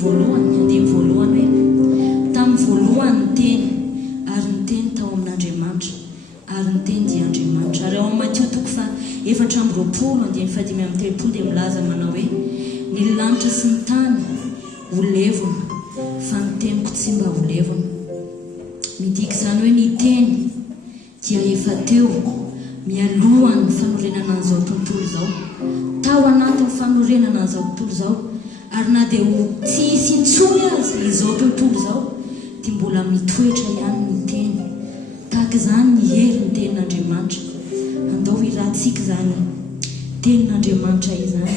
voalohany andiny voalohany hoe tamin'ny voalohany ny teny ary ny teny tao amin'Andriamanitra ary ny teny dia Andriamanitra. Ary ao amin'ny Mateo 4:25 dia milaza manao hoe ny lanitra sy ny tany ho levona fa ny teniko tsy mba ho levona. Midika izany hoe ny teny dia efa teo mialohan'ny fanorenana an'izao tontolo izao, tao anatin'ny fanorenana an'izao tontolo izao, ary na dia ho tsy hisy intsony azy izao tontolo izao dia mbola mitoetra ihany ny teny. Tahaka izany ny herin'ny tenin'Andriamanitra. Andao irahantsika izany tenin'Andriamanitra izany.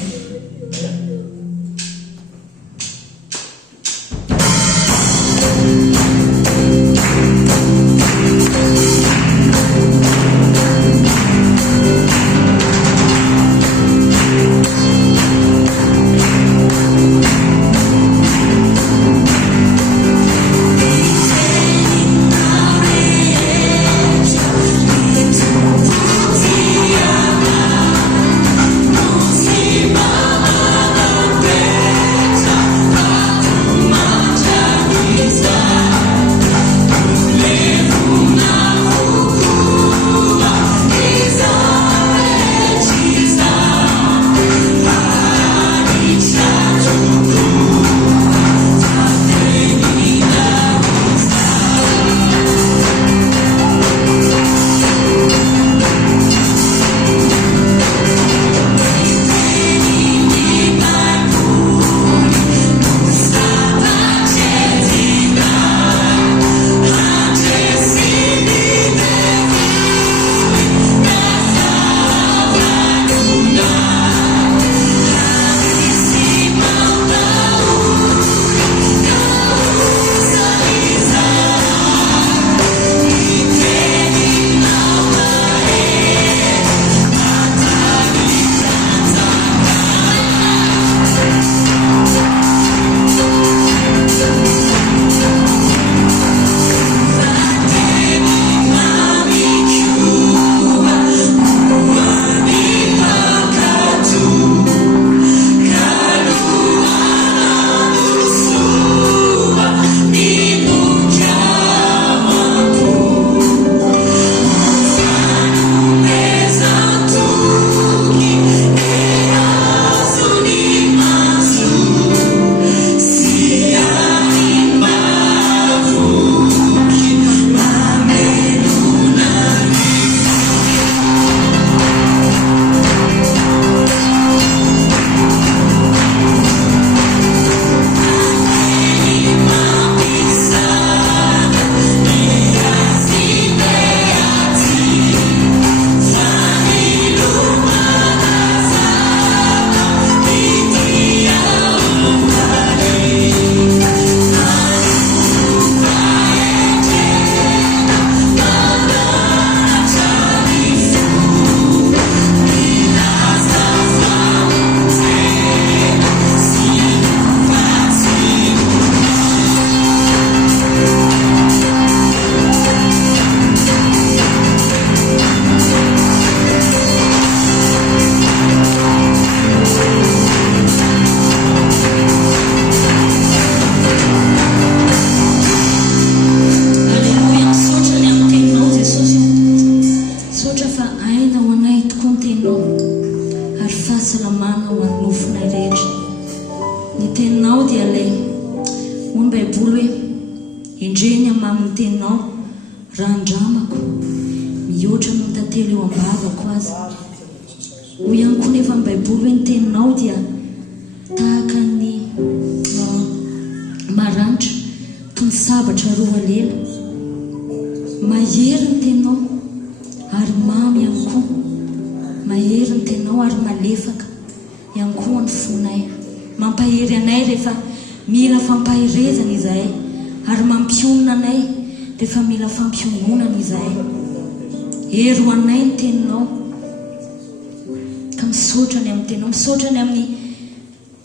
Misaotrany amin'ny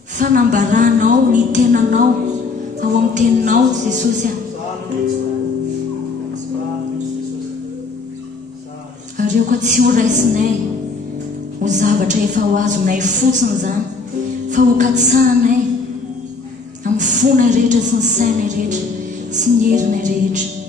fanambaranao ny tenanao ao amin'ny teninao Jesosy. Ary eo ka tsy ho raisinay ho zavatra efa ho azonay fotsiny izany, fa ho katsahanay amin'ny fona rehetra sy ny saina rehetra sy ny herina rehetra.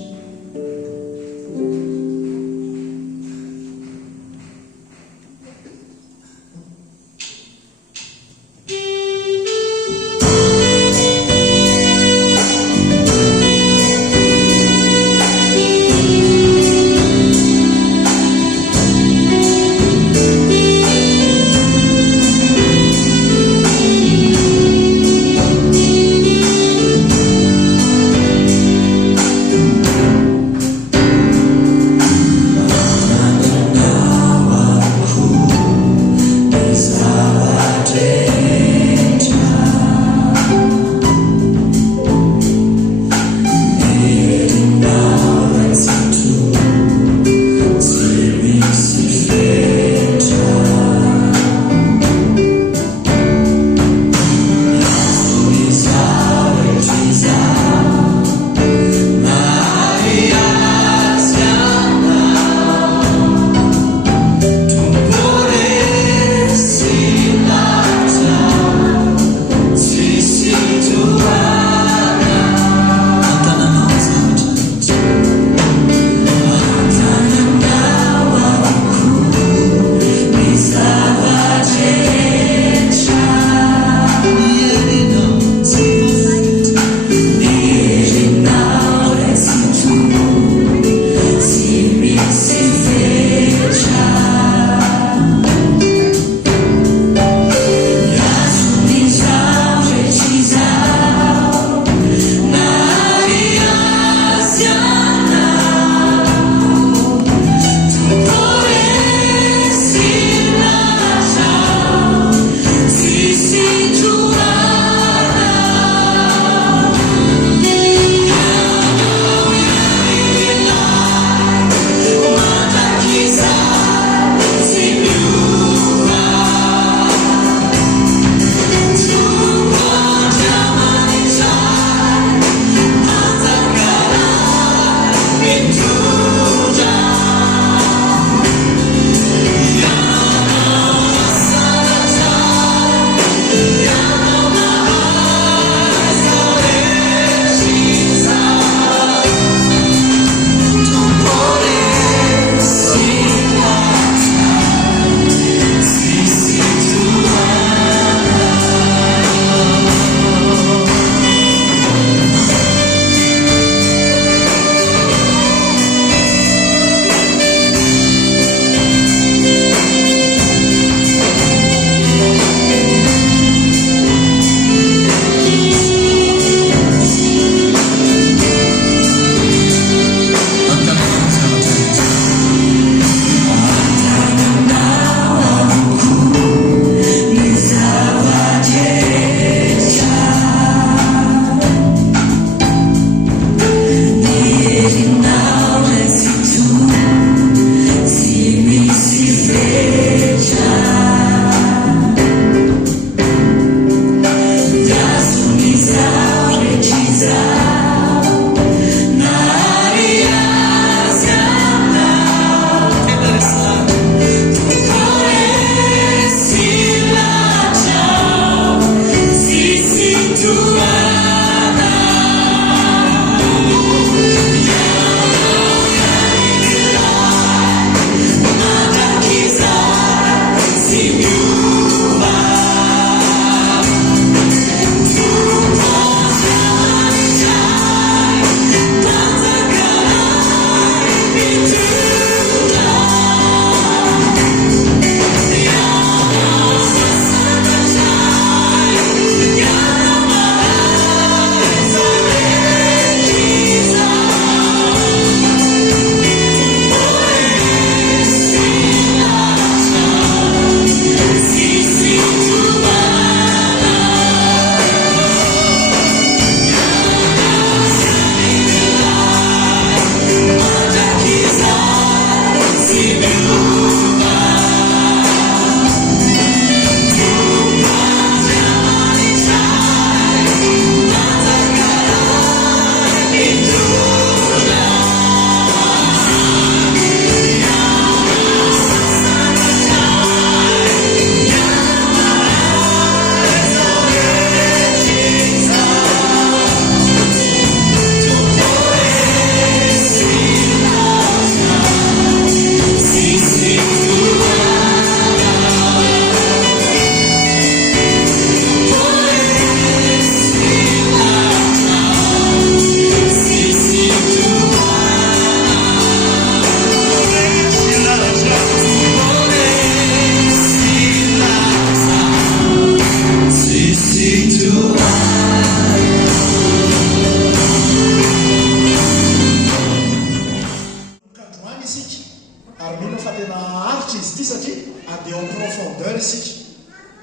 tena aritra izy ity satria andeha en profondeur isika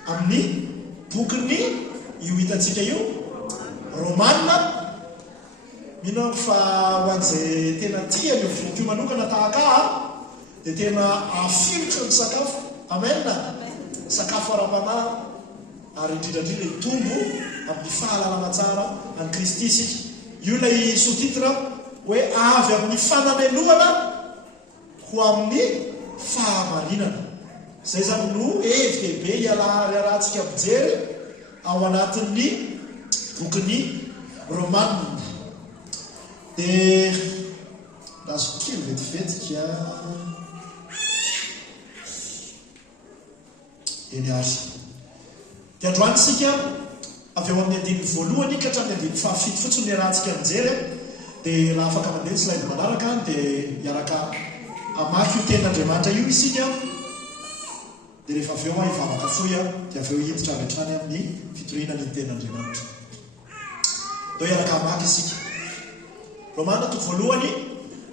amin'ny bokyny io hitantsika io Romanina. Mino fa hoan'izay tena tia io boky manokana tahaka dia tena afilotra ny sakafo. Amen. Sakafo ara-panahy ary indrindrandrindra hitombo amin'ny fahalalana tsara any Kristy isika. Io ilay sous-titre hoe avy amin'ny fanamelohana ho amin'ny fahamarinana. Izay zany no hevi-dehibe iarahantsika mijery ao anatin'ny bokyny Romanina. Dia razo kely vetivetika eny ary. Dia androany isika avy eo amin'ny andininy voalohany ka hatramin'ny andininy fahafito fotsiny ny rahantsika mijery. Dia raha afaka mandeha ny slide manaraka dia miaraka amaky io tenin'Andriamanitra io isika. Dia rehefa avy eo ivavaka foy dia avy eo hiditra avy hatrany amin'ny fitoriana ny tenin'Andriamanitra. Dia iaraka amaky isika. Romanina toko voalohany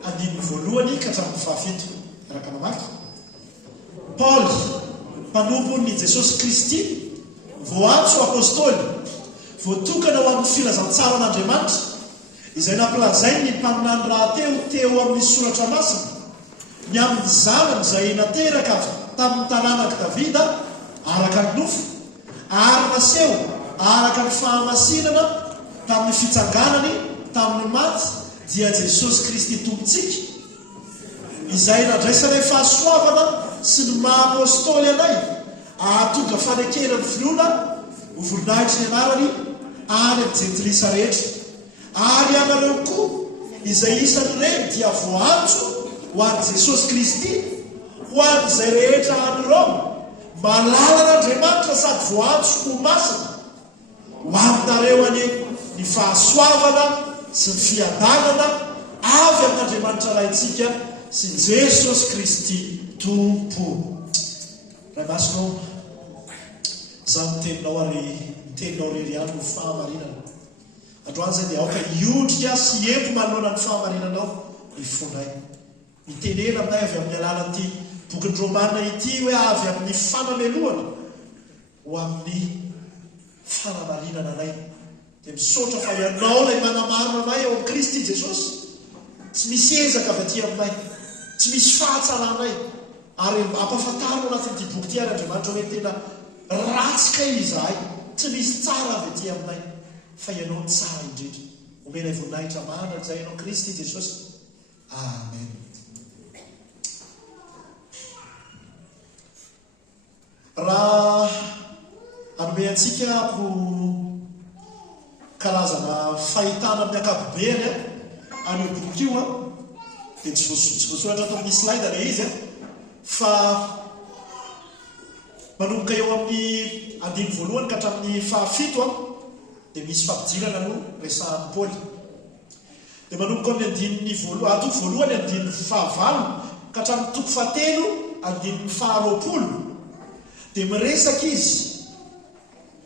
andininy voalohany ka hatramin'ny fahafito. Iaraka mamaky. Paul, mpanompon'i Jesosy Kristy, voantso apôstôly, voatokana ho amin'ny filazantsara an'Andriamanitra, izay nampilazai ny mpaminany rahateo teo amin'ny soratra masina, ny amin'ny zanany izay nateraka tamin'ny tanànak Davida araka ny nofo, ary naseho araka ny fahamasinana tamin'ny fitsanganany tamin'ny maty dia Jesosy Kristy tompontsika, izay nadraisanay fahasoavana sy ny maha-apôstôly anay ahatonga fanekena ny finoana ho voninahitry ny anarany any amin'ny jentilisa rehetra. Ary anareo koa izay isany reny dia voantso ho an'i Jesosy Kristy, ho an'izay rehetra any Roma, mba lalan'Andriamanitra sady voantso ho masina ho aminareo any ny fahasoavana sy ny fiadanana avy amin'Andriamanitra lahintsika sy Jesosy Kristy tompo. Ray masonao, za miteninao reriany ho fahamarinana. Androany zay dia aoka iondrika sy empo manoloana ny fahamarinanao ny fonay. Mitenena aminay avy amin'ny alalan'ity bokyny Romanina ity hoe avy amin'ny fanamelohana ho amin'ny fanamarinana anay. Dia misaotra fa ianao ilay manamarina anay ao amin'ny Kristy Jesosy. Tsy misy ezaka avy aty aminay, tsy misy fahatsaranay, ary ampafantarina anatin'ity boky ity ary Andriamanitra hoe tena ratsika izahay, tsy misy tsara avy aty aminay, fa ianao tsara indrindra. Omenay voninahitra manana izay ianao Kristy Jesosy. Amen. Raha hanome antsika ho karazana fahitana amin'ny akapobeany any boky io dia tsy voasoratra ato amin'ny slide le izy fa manomboka eo amin'ny andiny voalohany ka hatramin'ny fahafito dia misy fampijirana no resahan'ny Paoly. Dia manomboka amin'ny andininy toko voalohany andininy fahavalo ka hatramin'ny toko fahatelo andininy faharoapolo dia miresaka izy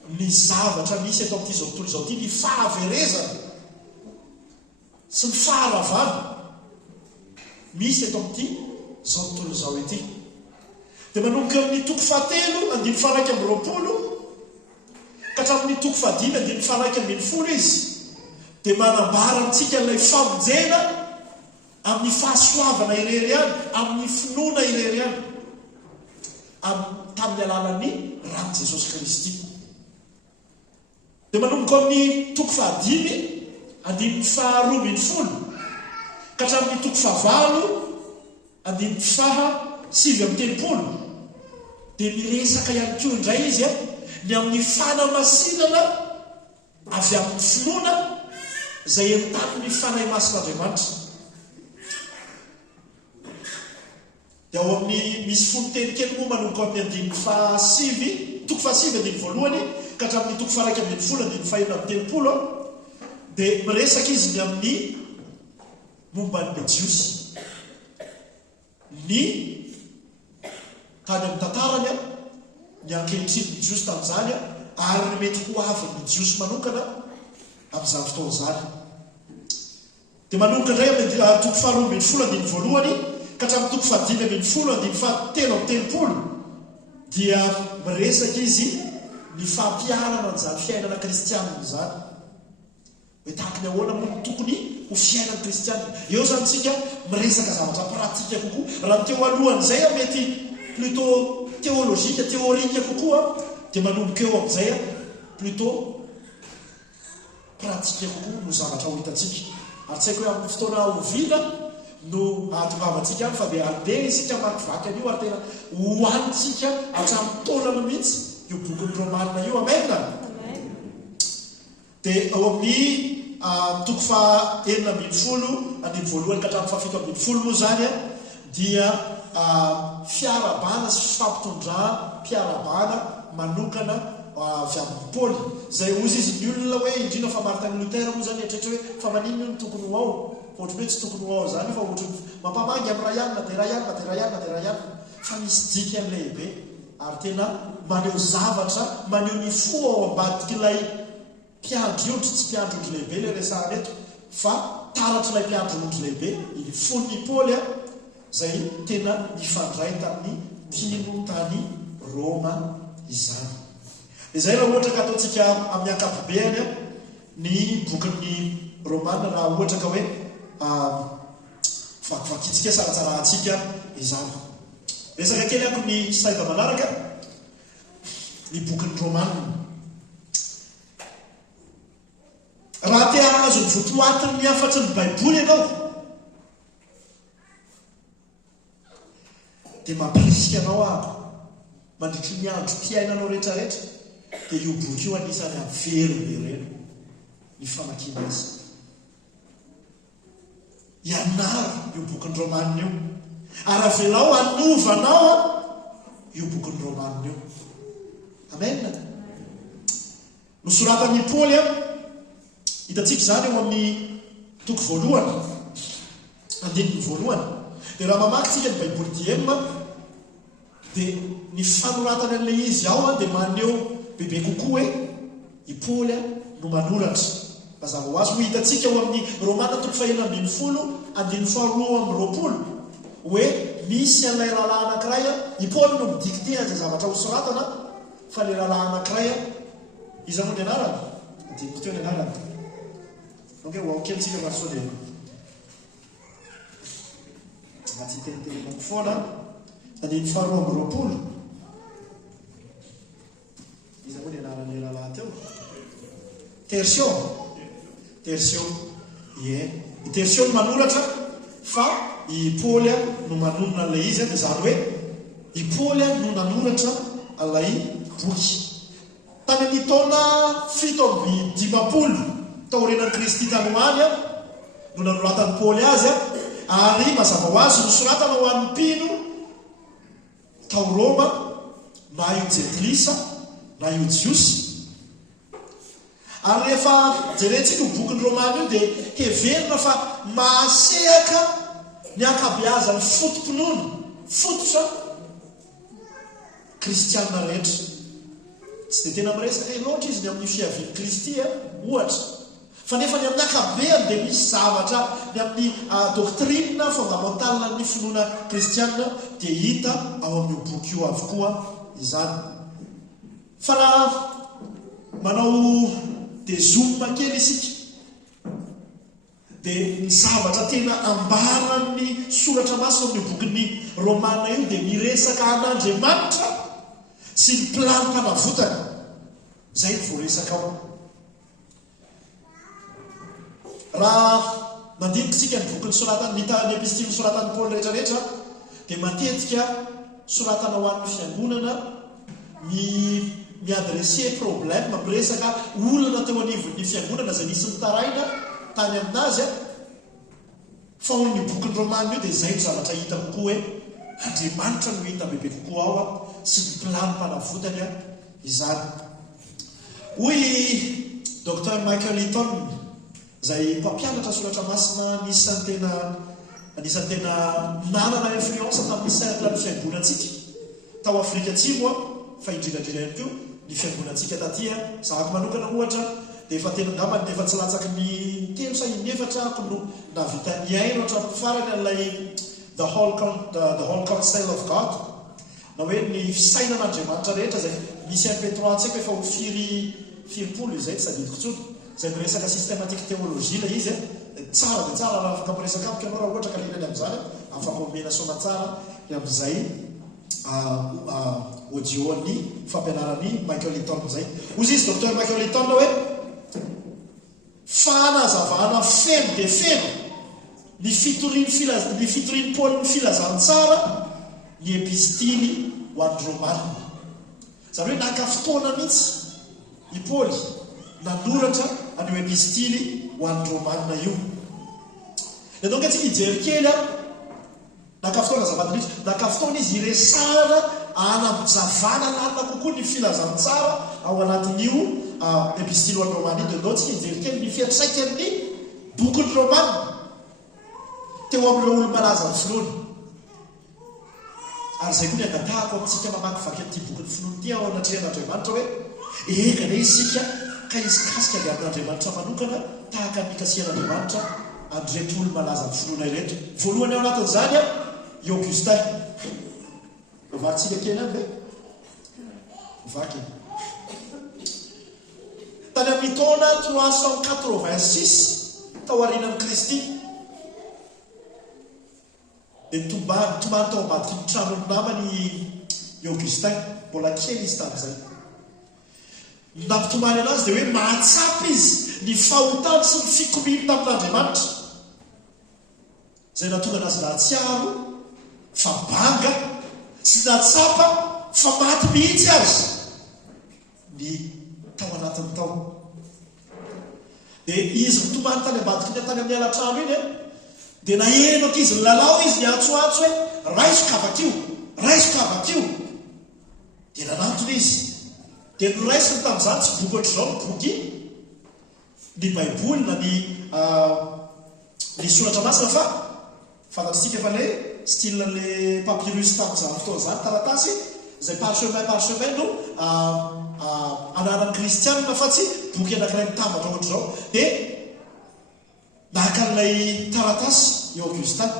ny zavatra misy eto amin'ity zao tontolo izao ity, ny fahaverezana sy ny faharavana misy eto amin'ity zao tontolo izao ity. Dia manomboka amin'ny toko fahatelo andiny faraika amin'ny roapolo ka hatramin'ny toko fahadimy andiny faraika amin'ny folo izy dia manambara antsika ilay famonjena amin'ny fahasoavana irery ihany, amin'ny finoana irery ihany tamin'ny alalan'ny rahan'i Jesosy Kristy. Dia manomboka amin'ny toko fahadimy andiny faharoa ambin'ny folo ka hatramin'ny toko fahavalo andiny fahasivy amin'ny telopolo dia miresaka ihany koa indray izy ny amin'ny fanamasinana avy amin'ny finoana izay entan'ny fanahy masin'Andriamanitra. Dia ao amin'ny misy folo teny kely moa manomboka amin'ny andiny toko fahasivy andiny voalohany ka hatramin'ny toko faraika ambin'ny folo andiny fahaenina amin'ny telopolo dia miresaka izy ny amin'ny momban'ny Jiosy, ny tany amin'ny tantarany ny ankehitriny ny Jiosy tamin'izany ary ny mety ho avin'ny Jiosy manokana amin'izany fotoana izany. Dia manomboka indray amin'ny toko faharoa ambin'ny folo andiny voalohany ka ka hatramin'ny toko fahadimy amin'ny folo andiny fahatelo amin'ny telopolo dia miresaka izy ny fampiarana an'izany fiainana kristianina izany hoe tahaka ny ahoana moa tokony ho fiainana kristianina. Eo zany tsika miresaka zavatra pratika kokoa. Raha ny teo alohan'izay mety plutôt théologique théorique kokoa dia manomboka eo amin'izay plutôt pratika kokoa no zavatra ho hitantsika. Ary tsy haiko hoe amin'ny fotoana ovina no ahatongavantsika any fa dia andeha isika makivaky an'io ary tena hoanitsika hatramin'ny taonany mihitsy io bokin'ny Romanina io. Amena. Dia ao amin'ny toko faha 9 andiny voalohany ka hatramin'ny fahafito ambiny folo moa zany dia fiarabana sy fampitondram-piarabana manokana avy amin'ny Paoly. Zay ozy izy ny olona hoe indrina fa Martin Luther moa zany etrehitra hoe fa maninona ny tokony ho ao, ohatry hoe tsy tokony ho ao zany fa ohatry mampamangy amin'ny ray alina dia ray alina dia ray alina dia ray alina fa misy dikany lehibe ary tena maneho zavatra maneho ny fo ao ambadik'ilay mpiandriondry tsy mpiandriondry lehibe le resahana eto fa taratryilay mpiandriondry lehibe iny fon'ny Paoly zay tena nifandray tamin'ny tino tany Roma izany. Izay raha ohatra ka ataontsika amin'ny ankapobeny ny bokin'ny Romanina raha ohatra ka hoe vakivakitsika saratsarahantsika izany. Resaka kely ako ny slaida manaraka ny bokin'ny Romanina. Raha te hahazo ny votoatiny ny afatry ny Baiboly ianao dia mampirisika anao ako mandritry ny andro mpiainanao rehetrarehetra dia io boky io anisany averiny reno ny famakiana azy. Ianaro io bokin'ny Romanina io ary avelao anovanao io bokin'ny Romanina io. Amen. Nosoratan'ny Paoly hitantsika zany eo amin'ny toko voalohany andininy voalohany dia raha mamaky tsika ny Baiboly diema dia ny fanoratany an'ilay izy ao dia maneho bebe kokoa hoe i Paoly no manoratra mazava ho azy. Ho hitantsika eo amin'ny Romanina toko faha 9 andiny faharoa amby roapolo hoe misy an'ilay rahalahy anankiray i Paoly no midikte azy zavatra ho soratana fa ilay rahalahy anankiray iza moa ny anarany adiniko teo ny anarany donc ho aokelytsika mahasoa dia matsy tenitenanako foana andiny faharoa amby roapolo iza moa ny anaran'ilay rahalahy teo Tertio ie i Tertio no manoratra fa i Paoly no manonona an'ilay izy dia zany hoe i Paoly no nanoratra alay boky tany amin'ny taona 750 taorenan'i Kristy tanoany no nanoratan'i Paoly azy ary mazava ho azy nosoratana ho an'ny mpino tao Roma na io Jetrisa na io Jiosy. Ary rehefa jerentsika io bokin'ny Romanina io dia heverina fa mahasehaka ny ankabeazan'ny fotom-pinoana fototra kristianina rehetra. Tsy dia tena miresaka loatra izy ny amin'ny fiavian'i Kristy ohatra fa nefa ny amin'ny ankabeany dia misy zavatra ny amin'ny doctrine fondamentale ny finoana kristianina dia hita ao amin'io boky io avokoa izany. Fa raha manao dia zoom kely isika dia ny zavatra tena ambaran'ny soratra masina amin'ny bokin'ny Romanina io dia miresaka an'Andriamanitra sy ny plan-panavotana zay ny voaresaka ao. Raha mandiniksika ny bokin'ny soratany ny epistily soratan'ny Paoly rehetrarehetra dia matetika soratana ho an'ny fiangonana miadresse problème miresaka olana teo anivon'ny fiangonana zay nisy nitaraina tany aminazy fa ny bokin'ny Romanina io dia zay ny zavatra hita kokoa hoe Andriamanitra no hita bebe kokoa ao sy ny plan-panavotany izany. Hoy Dr Michael Eaton zay mpampianatra soratra masina anisan'ny tena nanana influence tamin'ny cercle ny fiangonantsika tao Afrika Atsimo fa indrindrandrindra ihany koa ny fiangonantsika taty zahako manokana ohatra dia efa tena ngambany dia efa tsy latsaky ny telo sa inefatra ako no navita niaino hatramin'ny farany an'ilay the whole counsel of God, na hoe ny fisainan'Andriamanitra rehetra zay misy amin'ny Petro tsy haiko efa firimpolo izay tsy sadidiko tsony zay miresaka systématique théologie la izy tsara dia tsara raha afaka miresaka amiko ianao raha ohatra ka lelany amin'izany amin'ny fampiomena soana tsara amin'izay audio-ny fampianarany Michael Eaton zay ozy izy docteur Michael Eaton hoe fanazavana feno dia feno ny fitoriny Paul ny filazantsara ny epistily ho an'ny Romanina. Zany hoe naka fotoana mihitsy i Paul nanoratra an'io epistily ho an'ny Romanina io. Dia donc antsika hijery kely naka fotoana zavadinitra, naka fotoana izy iresahana anamjavana lalina kokoa ny filazantsara ao anatin'io epistily ho an'ny Romanina. Dia nao tsika hijery kely ny fiantraikan'ny bokin'ny Romanina teo amin'ireo olo malaza ny finoana. Ary zay koa ny angatahako amintsika mamakivaky an'ity bokin'ny finoana ity ao anatrehan'Andriamanitra hoe eka le isika ka izy kasika avy amin'Andriamanitra manokana tahaka ny kasihan'Andriamanitra andreto olo malaza ny finoana iretra. Voalohany ao anatin'izany i Augustin. Vatsika kely any ve? Vaky. Tany amin'ny taona 386 tao aorianan'i Kristy. Dia tombany tao ambadiky ny tranon'ny namany i Augustin, mbola kely izy tamin'izay. Nampitomany anazy dia hoe mahatsapa izy ny fahotany sy ny fikominy tamin'Andriamanitra zay natonga anazy nahatsiaro fa banga sy natsapa fa maty mihitsy azy ny tao anatin'ny tao. Dia izy mitomany tany ambadiky ny tany amin'ny alatrano iny dia nahenoko izy lalao izy ny atsoatso hoe raisoko avakio. Dia nanantona izy. Dia noraisiny tamin'izany tsy boky ohatr'izao ny boky ny baiboly na ny soratra masina fa fantatritsika fa le style le papyrus tamin'izany fotoana izany taratasy zay parchemin no anarany kristianina fa tsy boky anankiray mitambatra ohatr'izao. Dia nahaka n'ilay taratasy i Augustin,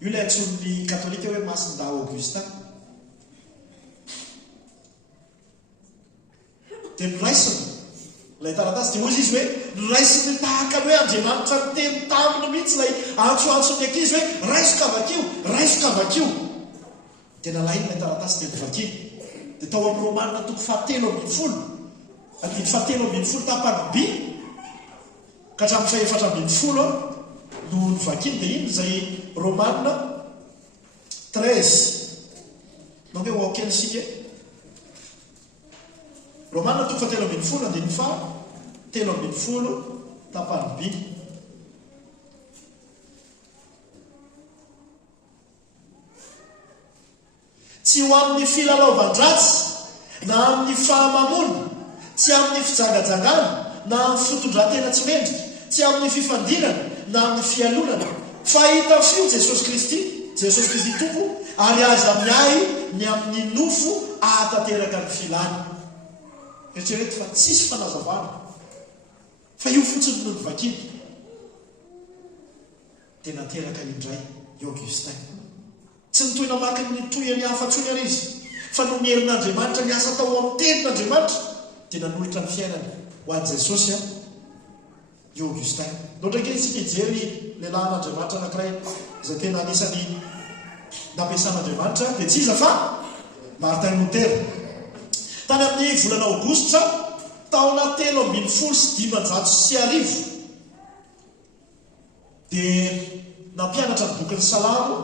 io ilay antson'ny katolika hoe masinda Augustin. Dia noraisiny ilay taratasy dia ozy izy hoe noraisiny tahaka hoe Andriamanitra miteny taminy mihitsy ilay antsoantsony ankizy hoe raisoko avakio. Dia nalainy ilay taratasy dia nivakiny. Dia tao amin'ny Romanina toko 7:70 tapany by ka hatramin'ny 7:40 no nivakiny. Dia iny zay Romanina 13 donc hoe okeny sika Romanina toko 7:70 andiny fa 7:70 tapany by. Tsy ho amin'ny filalaovan-dratsy na amin'ny fahamamona, tsy amin'ny fijangajangana na amin'ny fitondran-tena tsy mendrika, tsy amin'ny fifandinana na amin'ny fialonana, fa hita fio Jesosy Kristy tompo, ary aza miay ny amin'ny nofo ahatanteraka ny filany. Eritrereto fa tsisy fanazavana fa io fotsiny no nivakiny. Dia nateraka indray i Augustin. Tsy nitoy namaky ny toyany hafa-tsony ary izy, fa no nierin'Andriamanitra ny asa tao amin'ny tenin'Andriamanitra dia nanolotra ny fiainany ho an'i Jesosy i Augustin. Ndraindray isika hijery lehilahin'Andriamanitra anankiray izay tena anisany nampiasan'Andriamanitra dia tsy iza fa Martin Luther. Tany amin'ny volana Aogositra taona 395 dia nampianatra ny bokin'ny Salamo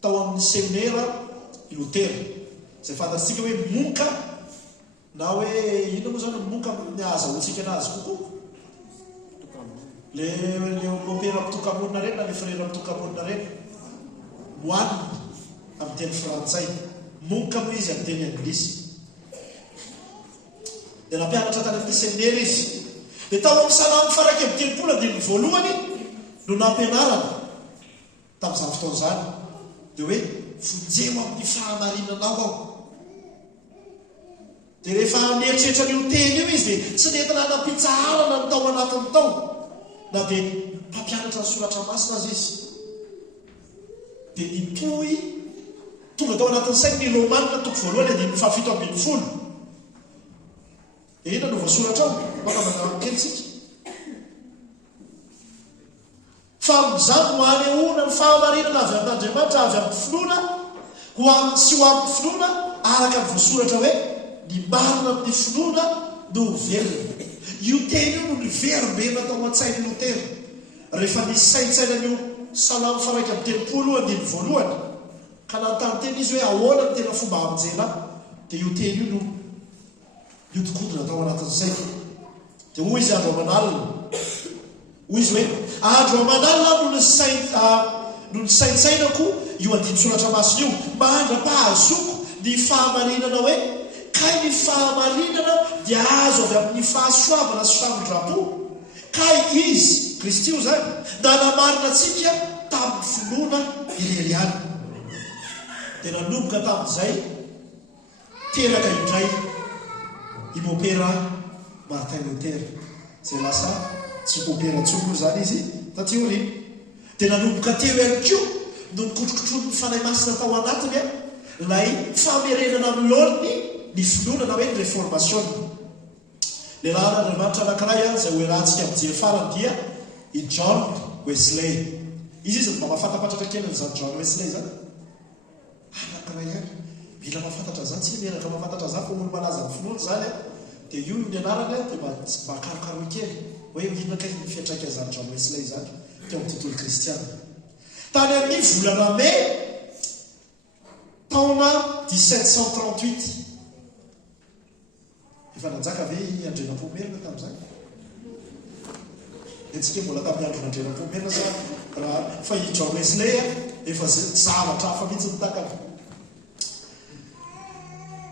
tao amin'ny seminera i Luther. Zay fantatsika hoe monka na hoe ino moa zany monka ny azahoantsika anazy kokoa le opera mpitokamonina reny na le frera mpitokamonina reny moanina amin'ny teny frantsay, monka moa izy amin'ny teny anglisy. Dia nampianatra tany amin'ny seminera izy. Dia tao amin'ny Salamo faraky amin'ny telopolo andiny voalohany no nampianarana tamin'izany fotoana izany. Dia hoe fonjemo amin'ny fahamarinanao ao. Dia rehefa mieritreritra n'io teny io izy dia tsy nentina nampitsaharana ny tao anatin'ny tao na dia mpampianatra ny soratra masina azy izy. dia nitoy tonga tao anatin'ny sainy ny romanina toko voalohany andiny 7:70 ina no voasoratra ao makamanakelytsika fa amin'izany ho anehoana ny fahamarinana avy amin'Andriamanitra avy amin'ny finoana sy ho amin'ny finoana araka ny voasoratra hoe ny marina amin'ny finoana no velona. Io teny io no ny verimbe natao an-tsainy Lotera rehefa nisy saintsainan'io Salamo 1:30 ka nantany teny izy hoe ahoana ny tena fomba hamonjena dia io teny io no niodikodina tao anatin'ny saina. Dia hoy izy andro aman'alina hoy izy hoe andro aman'alina no ny saintsainako io andiny soratra masina io mandra-pahazoko ny fahamarinana hoe kay ny fahamarinana dia azo avy amin'ny fahasoavana sy famindrapo kay izy Kristy io zany nanamarina antsika tamin'ny finoana ireriany. Dia nanomboka tamin'izay teraka indray i mopera Martin Luther zay lasa tsy mopera tsoko zany izy taty oriny. Dia nanomboka teo ihany koa no nikotrokotrony fanahy masina tao anatiny lay famerenana amin'ny lolony ny finoana na hoe ny réformation. Lehilahy n'Andriamanitra anankiray zay hoerantsika amin'ny farany dia i John Wesley. Izy mba mahafantapatratra kely n'izany John Wesley zany anankiray ihany mila mahafantatra zany tsy miaraka mahafantatra zany fa olo malaza ny finoana zany dia io ny anarany dia mba karokaro kely hoe inona kay ny fiantraika zany John Wesley zany teo amin'ny tontolo kristiana. Tany amin'ny volana Mai taona 1738 efa nanjaka ve Andrenam-pomerina tamin'izany etsika mbola tamin'ny andro n'Andrenam-pomerina sa raha fa i John Wesley efa zavatra hafa mihitsy nitakana.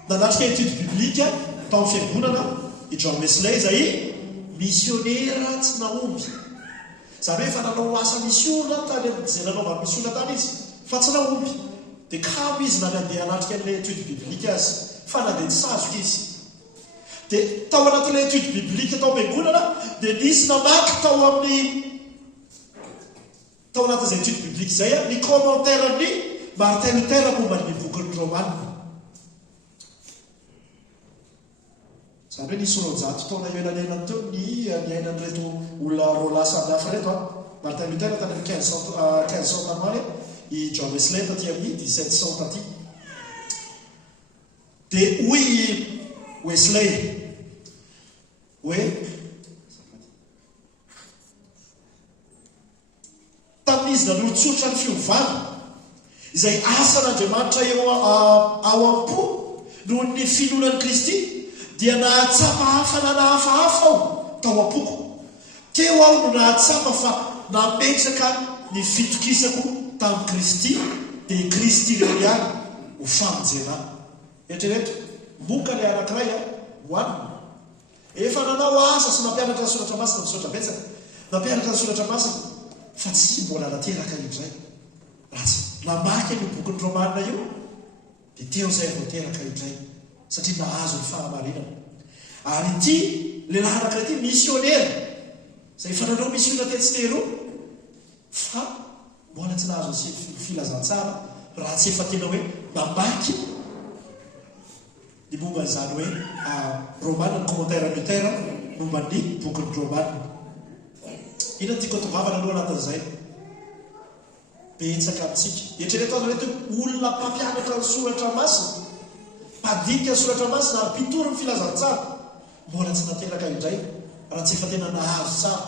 Nanatrika étude biblique tao amin'ny fiangonana i John Wesley zay missionnaire tsy naomby zany hoe efa nanao asa misiona tany zay nanaovany misiona tany izy fa tsy naomby dia kamo izy na nandeha hanatrika an'ilay étude biblique azy fa nandeha tsy sazoka izy. Dia tao anatin'ilay étude biblique tao am-piangonana dia nisy namaky tao anatin'izay étude biblique zay ny commentaire ny Martin Luther momba ny bokyny Romanina. Zany hoe nisy roanjato taona eo elanelany teo ny ainan'ireto olona roa samy hafa reto Martin Luther tany amin'ny 1500 tanoany i John Wesley taty amin'ny 1700 taty. Dia hoy Wesley hoe tamin'izy nanolo-tsotra ny fiovana izay asan'Andriamanitra eo ao am-po noho ny finoanan'i Kristy dia nahatsapa hafanana hafahafa aho tao am-poko. Teo aho no nahatsapa fa nametraka ny fitokisako tamin'i Kristy dia Kristy ireo ihany ho famonjena. Eritrereto mboka ilay anankiray hoanina efa nanao asa sy nampianatra ny soratra masina misaotra betsaka nampianatra ny soratra masina fa tsy mbola nateraka indray ratsy namaky ny bokyny Romanina io dia teo zay voateraka indray satria nahazo ny fahamarinana. Ary ity lehilahy anankiray ity missionnaire zay efa nanao misiona tetsitero fa mbola tsy nahazo ny filazantsara raha tsy efa tena hoe namaky ny momba n'izany hoe Romanina ny commentaire Luther momba ny bokyny Romanina. Ina tiako atovavana aloha anatin'izay betsaka amintsika eritrereto azy reto olona mpampianatra ny soratra masina mpadinika ny soratra masina ary mpitoro ny filazantsara mbola tsy nateraka indray raha tsy efa tena nahazo tsara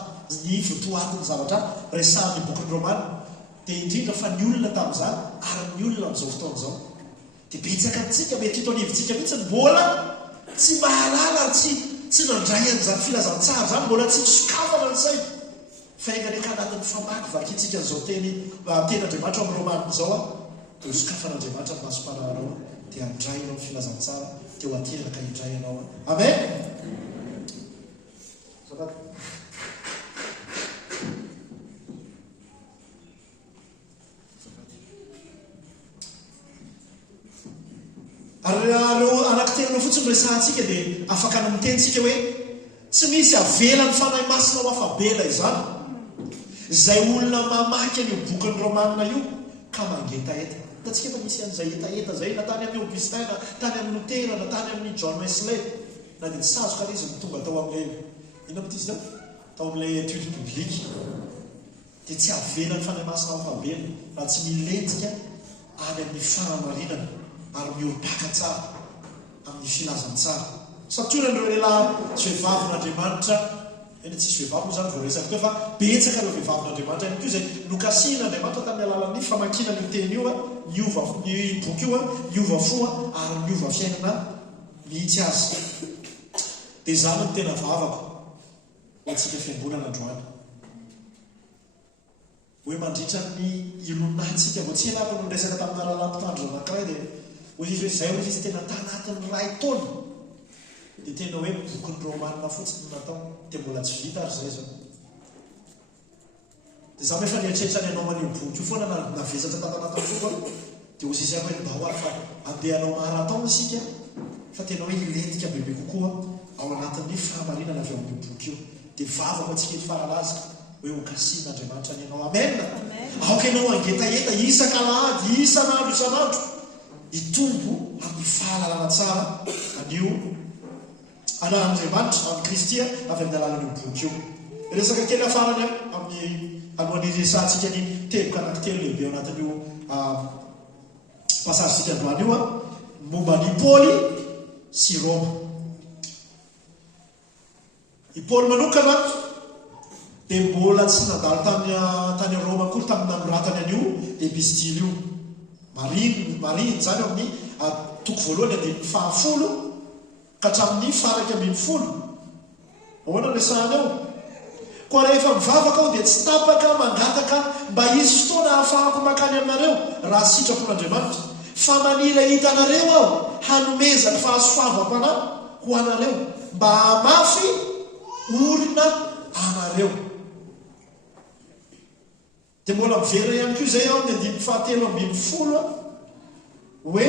ny votoatiny zavatra resahan'ny bokyny Romanina. Dia indrindra fa ny olona tamin'izany ary ny olona amin'izao fotoan'izao dia betsaka amintsika mety hito anivontsika mihitsy mbola tsy mahalala tsy nandray an'izany filazantsara zany mbola tsy misokafana ny saina fa engany ka anatin'ny famaky vakitsika n'izao teny Andriamanitra amin'ny Romanina izao dia hosokafan'Andriamanitra ny masom-panarao dia andray ianao ny filazantsara dia ho ateraka indray ianao. Amen. Ary anankitenanao fotsiny resahantsika dia afaka namitentsika hoe tsy misy avelan'ny fanahy masina ho afabela izany zay olona mamaky ny bokyny Romanina io ka mangetaeta tatsika efa misy an'izay etaeta zay na tany amin'ny Augustin na tany amin'ny Luther na tany amin'ny John Wesley na dia tsy sazo ka izy mitonga tao amin'ilay ina moa ty izy tao amin'ilay étude publique dia tsy avelany fanamasina mifambena raha tsy milentika any amin'ny fahamarinana ary miodaka tsara amin'ny filazantsara satria ireo lehilahy tsy vehivavin'Andriamanitra eny tsisy vehivavy moa zany voaresaka teo fa betsaka ireo vehivavinaandriamanitra ihany koa izay nokasian'Andriamanitra tamin'ny alalan'ny famakinana io teny io ny boky io niova fo ary niova fiainana mihitsy azy dia izany no tena vavako ho antsika fiangonana androany hoe mandritra ny ilonantsika vo tsy enako no resaka tamin'ny rahalampitandro anankiray dia hoy izy hoe zay hoe izy tena tanatin'ny ray taona dia tena hoe bokyny romanina fotsiny natao dia mbola tsy vita ary zay zao dia za efa niatrehitra ny anao manio boky io foana navesatra tatanatin'ny boky dia hozy izy hoe mba hoary fa andehanao maratao isika fa tena hoe ilentika bebe kokoa ao anatin'ny fahamarinana avy amin'ny boky io dia vavako antsika eto faralazy hoe hokasian'Andriamanitra ny anao amen aoka ianao angetaeta isan-kalahady isan'andro isan'andro hitombo amin'ny fahalalana tsara anio anaran'Andriamanitra amin'ny Kristy avy amin'ny alalan'io boky io resaka kely afarany amin'ny alohan'iresantsika ny teloka anankitelo lehibe ao anatin'io passagesika androany io momba ny Paoly sy Roma i Paoly manokana dia mbola tsy nadalo tany Roma akory tamin'ny namoratany an'io epistily io mariny zany ao amin'ny toko voalohany andiny fahafolo ka hatramin'ny faraky ambin'ny folo ahoana resahany ao koa rehefa mivavaka ao dia tsy tapaka mangataka mba hisy fotoana ahafahako makany aminareo raha sitrapon'Andriamanitra fa manila hitanareo aho hanomezany fahasoavako ana ho anareo mba hamafy olona anareo dia mbola mivera ihany koa izay ao ny andimy fahatelo ambin'ny folo hoe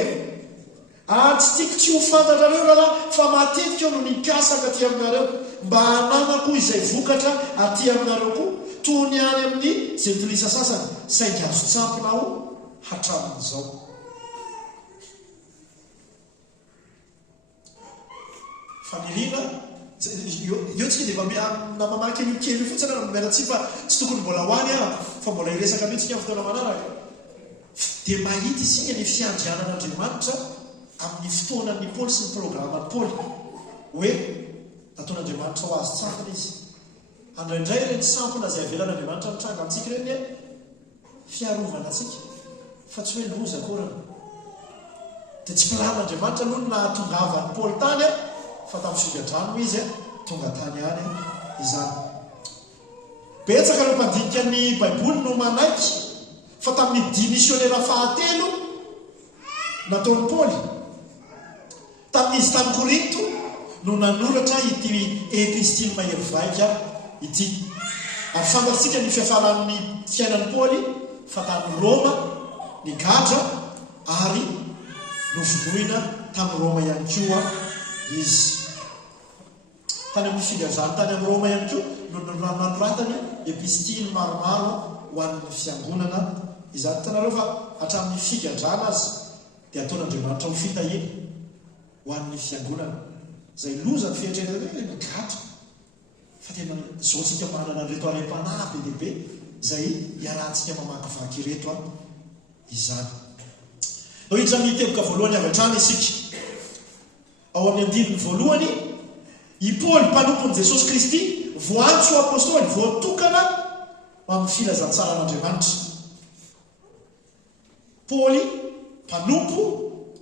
tsy tiako tsy ho fantatrareo rahalahy fa matetika ao no nikasaka aty aminareo mba hananako izay vokatra aty aminareo koa toy ny any amin'ny jentilisa sasany saingy azo tsampona ao hatramin'izao familiana eo tsika dia efa namamaky an'io kely io fotsiny miaratsy fa tsy tokony mbola hoany fa mbola iresaka mihitsika amin'ny fotoana manaraka dia mahita isika ny fiandrianan'Andriamanitra amin'ny fotoanan'ny Paoly sy ny programan'ny Paoly hoe nataon'Andriamanitra ho azy tsampina izy andraindray ireny sampona izay avelan'Andriamanitra mitranga amintsika ireny fiarovana atsika fa tsy hoe loza korana dia tsy pilan'Andriamanitra aloha no nahatongavan'ny Paoly tany fa tamin'ny figadrano izy tonga tany any izany betsaka ireo mpandinika ny baiboly no manaiky fa tamin'ny 10 missionnaire fahatelo nataon'ny Paoly tamin'izy tany Korinto no nanoratra ity epistily mahery vaika ity ary fantatsika ny fiafaran'ny fiainan'ny Paoly fa tamin'ny Roma ny gadra ary novonoina tamin'ny Roma ihany koa izy tany amin'ny figazany tany amin'ny Roma ihany koa no nanoratany epistily maromaro ho an'ny fiangonana izany tanareo fa hatramin'ny figadrana azy dia ataon'Andriamanitra ho fitahiny ho an'ny fiangonana zay loza ny fiatrehana gatra fa tena zao tsika manana reto arem-panahy be dehibe zay iarahantsika mamakivaky reto izany no hiditra amin'ny teboka voalohany avy hatrany isika ao amin'ny andininy voalohany i Paoly mpanompon'i Jesosy Kristy voantso apôstôly voatokana amin'ny filazantsara'Andriamanitra Paoly mpanompo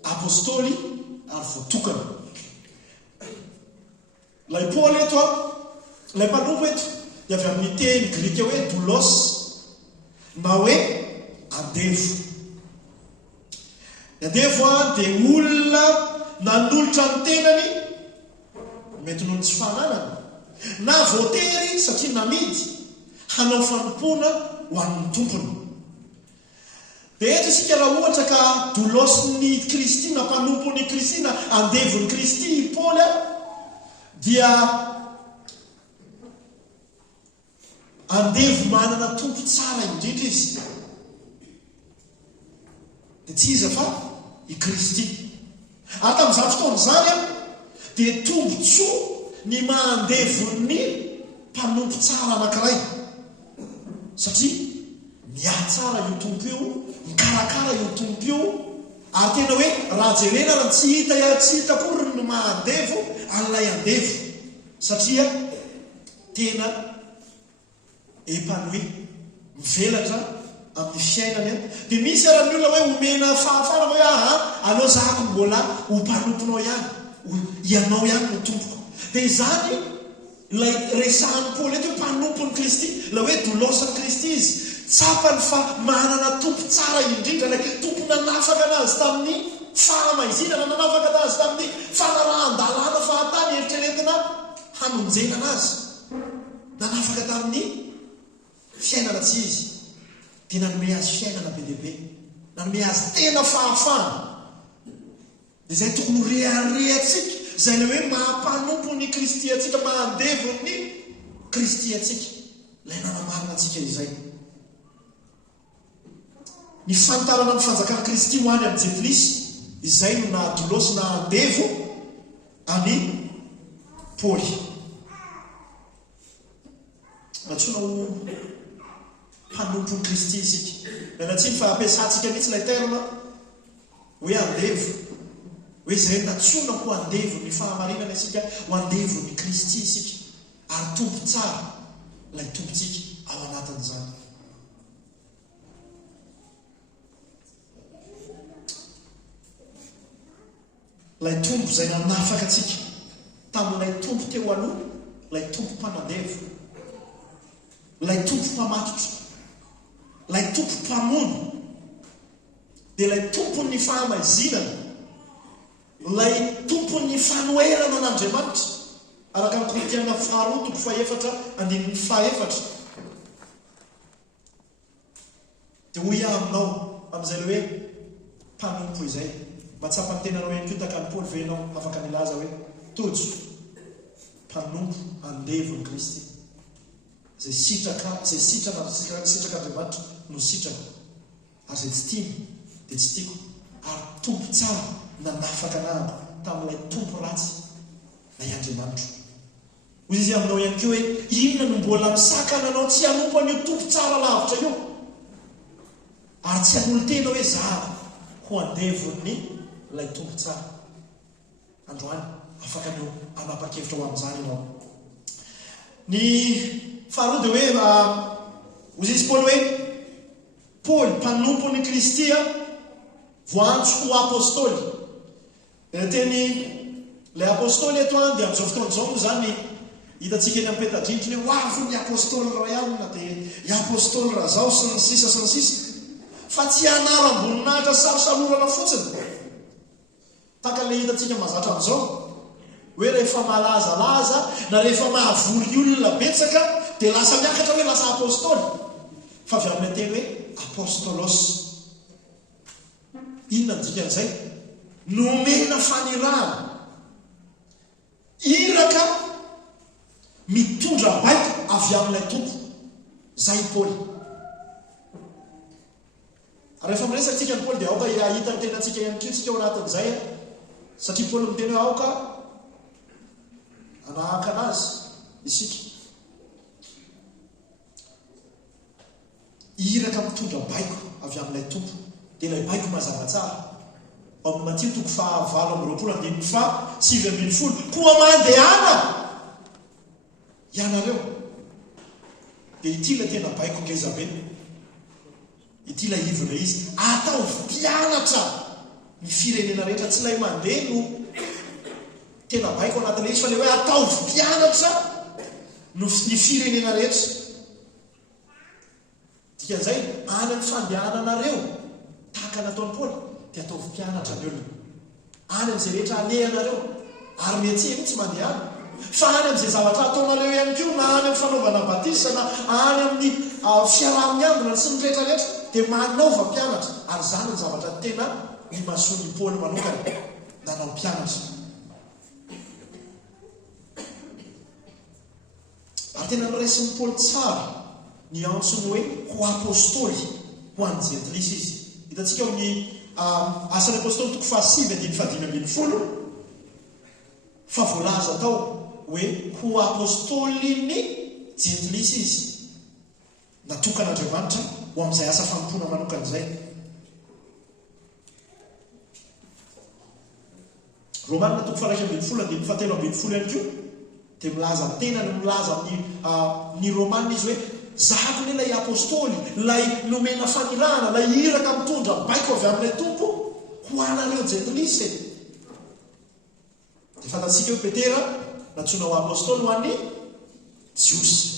apôstôly ary voatokana lay Paoly eto lay mpanompo eto dia avy amin'ny teny grika hoe doulos na hoe andevo ny andevo dia olona nanolotra ny tenany mety noho ny tsy fahananana na voatery satria namidy hanao fanompoana ho an'ny tompony dia eto isika raha ohatra ka dolosny Kristy na mpanompon'ny Kristy na andevon'ny Kristy Paoly dia andevo manana tompo tsara indrindra izy dia tsy iza fa i Kristy. Ary tamin'izany fotoana izany a dia tombotsoa ny mandevon'ny mpanompo tsara anankiray, satria miatsara io tompo io, mikarakara io tompo io, ary tena hoe raha jerena raha tsy hita kory no mahandevo an'ilay andevo, satria tena epany hoe mivelatra amin'ny fiainany a. Dia misy raha ny olona hoe omena fahafana hoe anao zahako mbola ho mpanomponao ihany, ianao ihany no tompoko. Dia izany ilay resahan'ny Paoly eto hoe mpanompony Kristy, la hoe dolosany Kristy izy, tsapany fa manana tompo tsara indrindra, ilay tompo nanafaka anazy tamin'ny fahamaizina, nanafaka anazy tamin'ny fanarahan-dalàna fahatany eritreretina hamonjena anazy, nanafaka tamin'ny fiainana tsy izy, dia nanome azy fiainana be dehibe, nanome azy tena fahafana. Dia izay tokony reharehatsika, izay le hoe mampanompo ny Kristy atsika, mahandevo ny Kristy atsika, ilay nanamarina atsika izay. Ny fantarana amin'ny fanjakana Kristy ho any amin'ny Jepolisy, izay no nahatolosy nahandevo any Paoly. Natsoina ho mpanompon'ny Kristy isika. Natsiny fa ampiasantsika mihitsy ilay terma hoe andevo, hoe izay natsoina ho andevo ny fahamarinana isika, ho andevo ny Kristy isika, ary tompo tsara ilay tompontsika ao anatin'izany. Ilay tompo izay nanafaka atsika tamin'ilay tompo teo aloha, ilay tompo mpanandevo, ilay tompo mpamatotra, ilay tompo mpamono, dia ilay tompon'ny fahamaizinana, ilay tompon'ny fanoherana an'Andriamanitra, araka ny Korintiana 4:4-5. Dia hoy aminao amin'izay le hoe mpanompo izay, matsapa ny tenanao ihany koa takany Paoly venao afaka milaza hoe tojo mpanompo andevo ny Kristy, izay sitraka Andriamanitra no sitraka, ary izay tsy tiany dia tsy tiako, ary tompo tsara nanafaka anahy tamin'ilay tompo ratsy lay Andriamanitra. Hoy izy aminao ihany koa hoe inona no mbola misakana anao tsy hanompo an'io tompo tsara lavitra io, ary tsy hanolo tena hoe zaho ho andevon'ny ilay tompo tsara. Androany afaka no anapa-kevitra ho amin'izany ianao. Ny faharoa dia hoe hoy izy Paoly hoe Paoly mpanompony Kristy voantso ho apôstôly. Teny ilay apôstôly eto dia amin'izao fotoana izao moa zany hitantsika eny amin'ny petadritriny hoe hoavy ny apôstôly raha ihany na dia i apôstôly raha zao sy ny sisa, fa tsy anaram-boninahitra sarosanorana fotsiny. Taka le hitantsika mazatra amin'izao hoe rehefa malazalaza na rehefa mahavory olona betsaka dia lasa miakatra hoe lasa apôstôly, fa avy amin'ny teny hoe apôstôlos. Inona ny dikan'izay? Nomena fanirahana, iraka mitondra baiko avy amin'ilay tompo, zay Paoly. Rehefa miresatsika ny Paoly dia aoka ahita ny tenantsika ihany koa tsika ao anatin'izay, satria Paoly miteny hoe aoka anahaka anazy isika, iraka mitondra baiko avy amin'ilay tompo, dia ilay baiko mazava tsara. Ao amin'ny Matio 5:7-7, koa mandehana ianareo. Dia ity ilay tena baiko ngezabe, ity ilay ivona izy, atao mpianatra ny firenena rehetra, tsy ilay mandeha no tena baiko anatin'ilay izy, fa ilay hoe atao mpianatra no ny firenena rehetra. Dikan'izay any amin'ny fandehananareo tahaka nataon'ny Paoly dia atao mpianatra ny olona, any amin'izay rehetra alehanareo, ary mihetsy mihitsy mandehana, fa any amin'izay zavatra ataonareo ihany koa, na any amin'ny fanaovana batisa, na any amin'ny fiaraha-miambina sy ny rehetrarehetra, dia manaova mpianatra. Ary zany ny zavatra tena ny mahasoan'ny Paoly manokana, nanao mpianatra. Ary tena niraisin'ny Paoly tsara ny antsony hoe ho apôstôly ho an'ny Jepolisy izy. Hitantsika ao ny asan'ny apôstôly toko fahasivy andiny fahadimy ambin'ny folo fa voalaza tao hoe ho apôstôly ny jentilisa izy natokan'Andriamanitra ho amin'izay asa fampona manokan'izay. Romanina toko faraika ambin'ny folo andiny fahatelo ambin'ny folo ihany koa dia milaza amin'ny tenany milaza amin'ny romanina izy hoe zahako ny ilay apôstôly lay nomena fanirana lay iraka mitondra baiko avy amin'ilay tompo ho anareo jentilisa. Dia fantatsika hoe Petera natsoina ho apôstôly ho an'ny Jiosy.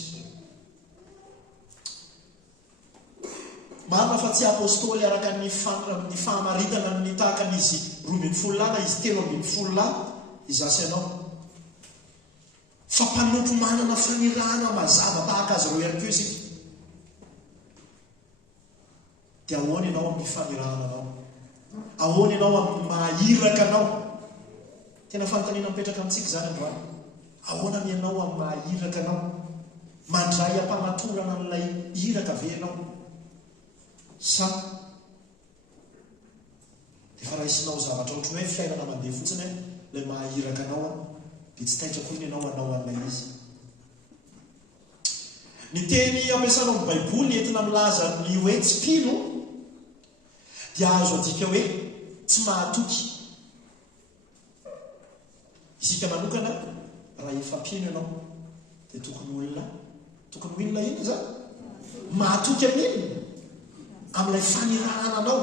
Marina fa tsy apôstôly araka ny fahamaritana ny tahaka n'izy 12 na izy 13 izasy ianao, fa mpanompo manana fanirana mazava tahaka azy reo ihany koa isika. Dia ahoana ianao amin'ny fanirana anao? Ahoana ianao amin'ny mahiraka anao? Tena fanontaniana mipetraka amintsika izany androany. Ahoana ny ianao amin'ny mahiraka anao? Mandray ampamatorana n'ilay iraka ve ianao? Sa dia fa raisinao zavatra ohatry hoe fiainana mandeha fotsiny ilay mahiraka anao dia tsy taitra koa ny ianao anao an'ilay izy. Ny teny ampiasanao amin'ny baiboly entina milaza ny hoe tsy mpino dia azo adika hoe tsy mahatoky. Isika manokana raha efa mpino ianao dia tokony olona ina zany mahatoky amin'iny amin'ilay fanirana anao,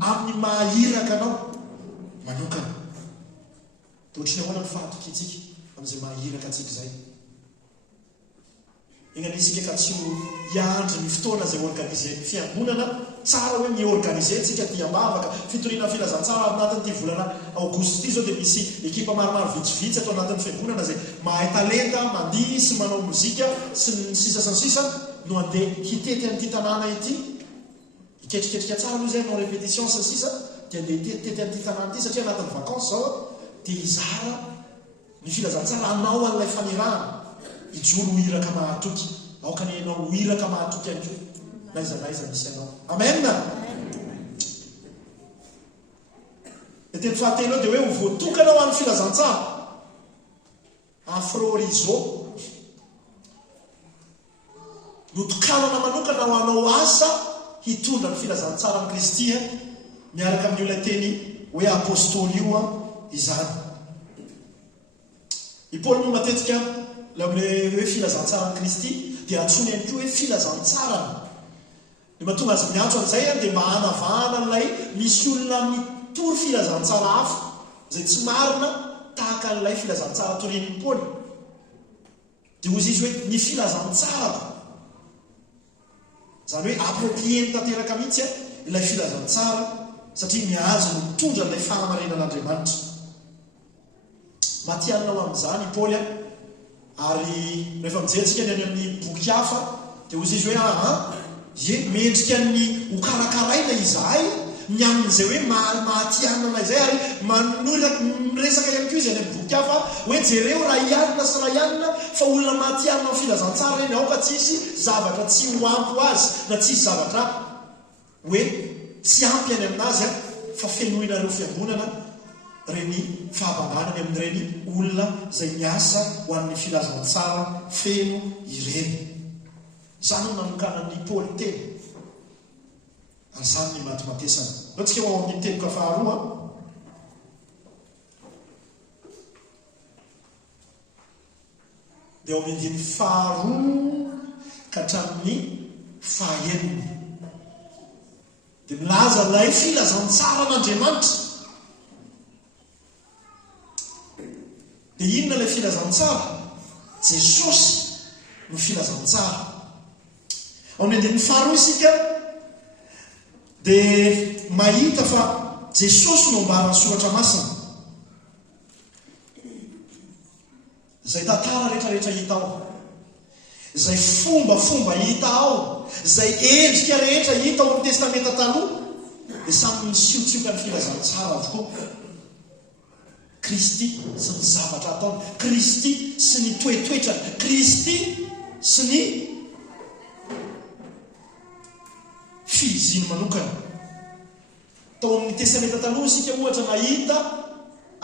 amin'ny mahiraka anao manokana. Dia ohatrany ahoana ny fahatokiantsika amin'izay mahiraka antsika izay. Ignanisika ka tsy ho hiandry ny fotoana izay organisen'ny fiangonana tsara hoe miorganize tsika ty ambavaka fitoriana filazantsara anatin'ity volana aogosty ity zao dia misy ekipa maromaro vitsivitsy atao anatin'ny fiangonana izay mahay talenta mandihy sy manao mozika sy ny sisa sy ny sisa no andeha hitety an'ity tanàna ity, hiketriketrika tsara aloha izay manao répétition sy ny sisa dia andeha hitety an'ity tanàna ity satria anatin'ny vacances zao dia hizara ny filazantsara anao an'ilay fanirana ijoro ho iraka mahatoky. Aoka ny ianao ho iraka mahatoky ihany koa naiza misy ianao. Amen. Dia teny fahatelo dia hoe ho voatokana ho an'ny filazantsara afrorizo notokanana manokana ho anao asa hitondra ny filazantsara amin'ny Kristy miaraka amin'ny olona teny hoe apôstôly io izany. I Paoly moa matetika la amin'ilay hoe filazantsara amin'ny Kristy dia antsony ihany koa hoe filazantsarany. Dia mahatonga azy miantso an'izay dia mba hanavahana n'ilay misy olona mitory filazantsara hafa izay tsy marina tahaka n'ilay filazantsara torian'ny Paoly. Dia hozy izy hoe ny filazantsarako zany hoe approprieny tanteraka mihitsy ilay filazantsara satria miazo no mitondra ilay fahamarinan'Andriamanitra. Matianina ho amin'izany i Paoly ary rehefa mijerentsika ny any amin'ny boky hafa dia hozy izy hoe mendrika ny ho karakaraina izahay ny amin'izay hoe mahatianana izay ary miresaka ihany koa izy any amin'ny boky hafa hoe jereo raha ianina sy raha ianina fa olona mahatianana amin'ny filazantsara reny ao ka tsisy zavatra tsy ho ampy azy na tsisy zavatra hoe tsy ampy any aminazy fa fenoinareo fiangonana reny fahabanganany amin'ireny olona izay miasa ho an'ny filazantsara feno ireny. Izany no nanokanan'ny Paoly teny ary izany ny matimatesana. Loantsika ho ao amin'ny teboka faharoa dia ao amin'ny andiny faharoa ka hatramin'ny fahaenina dia milaza ilay filazantsara n'Andriamanitra. Dia inona ilay filazantsara? Jesosy no filazantsara. Ao amin'ny andiny faharoa isika dia mahita fa Jesosy no ambarany soratra masina. Izay tantara rehetrarehetra hita ao, izay fombafomba hita ao, izay endrika rehetra hita ao amin'ny testamenta taloha dia samy misiontsioka ny filazantsara avokoa. Kristy sy ny zavatra ataony, Kristy sy ny toetoetrany, Kristy sy ny fihiziny manokana. testamenta taloha isika ohatra mahita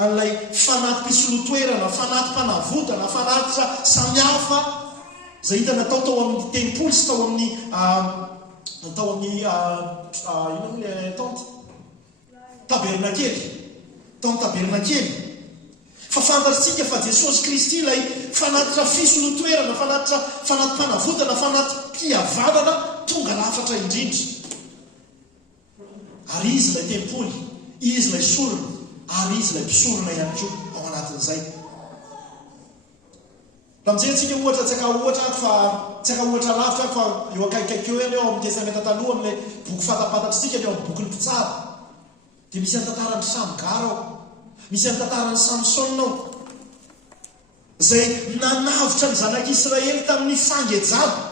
an'ilay fanatim-pisolotoerana, fanatim-panavotana, fanatitra samihafa zay hita natao tao amin'ny tempoly sy tao amin'ny ino le tente tabernakely, tao tabernakely. Fa fantatritsika fa Jesosy Kristy ilay fanatitra fisolotoerana, fanatim-panavotana, fanatim-pihavanana tonga lafatra indrindra. Ary izy ilay tempoly, izy ilay sorona, ary izy ilay mpisorona ihany koa ao anatin'izay. Raha mijery ohatra tsy aka ohatra lavitra fa eo akaikaiky eo ihany eo amin'ny testamenta taloha amin'ilay boky fatapatatrintsika eo amin'ny boky ny mpitsara. Dia misy antantarany Samgara ao, misy antantarany Samsona ao, zay nanavitra ny zanak'Israely tamin'ny fangejana.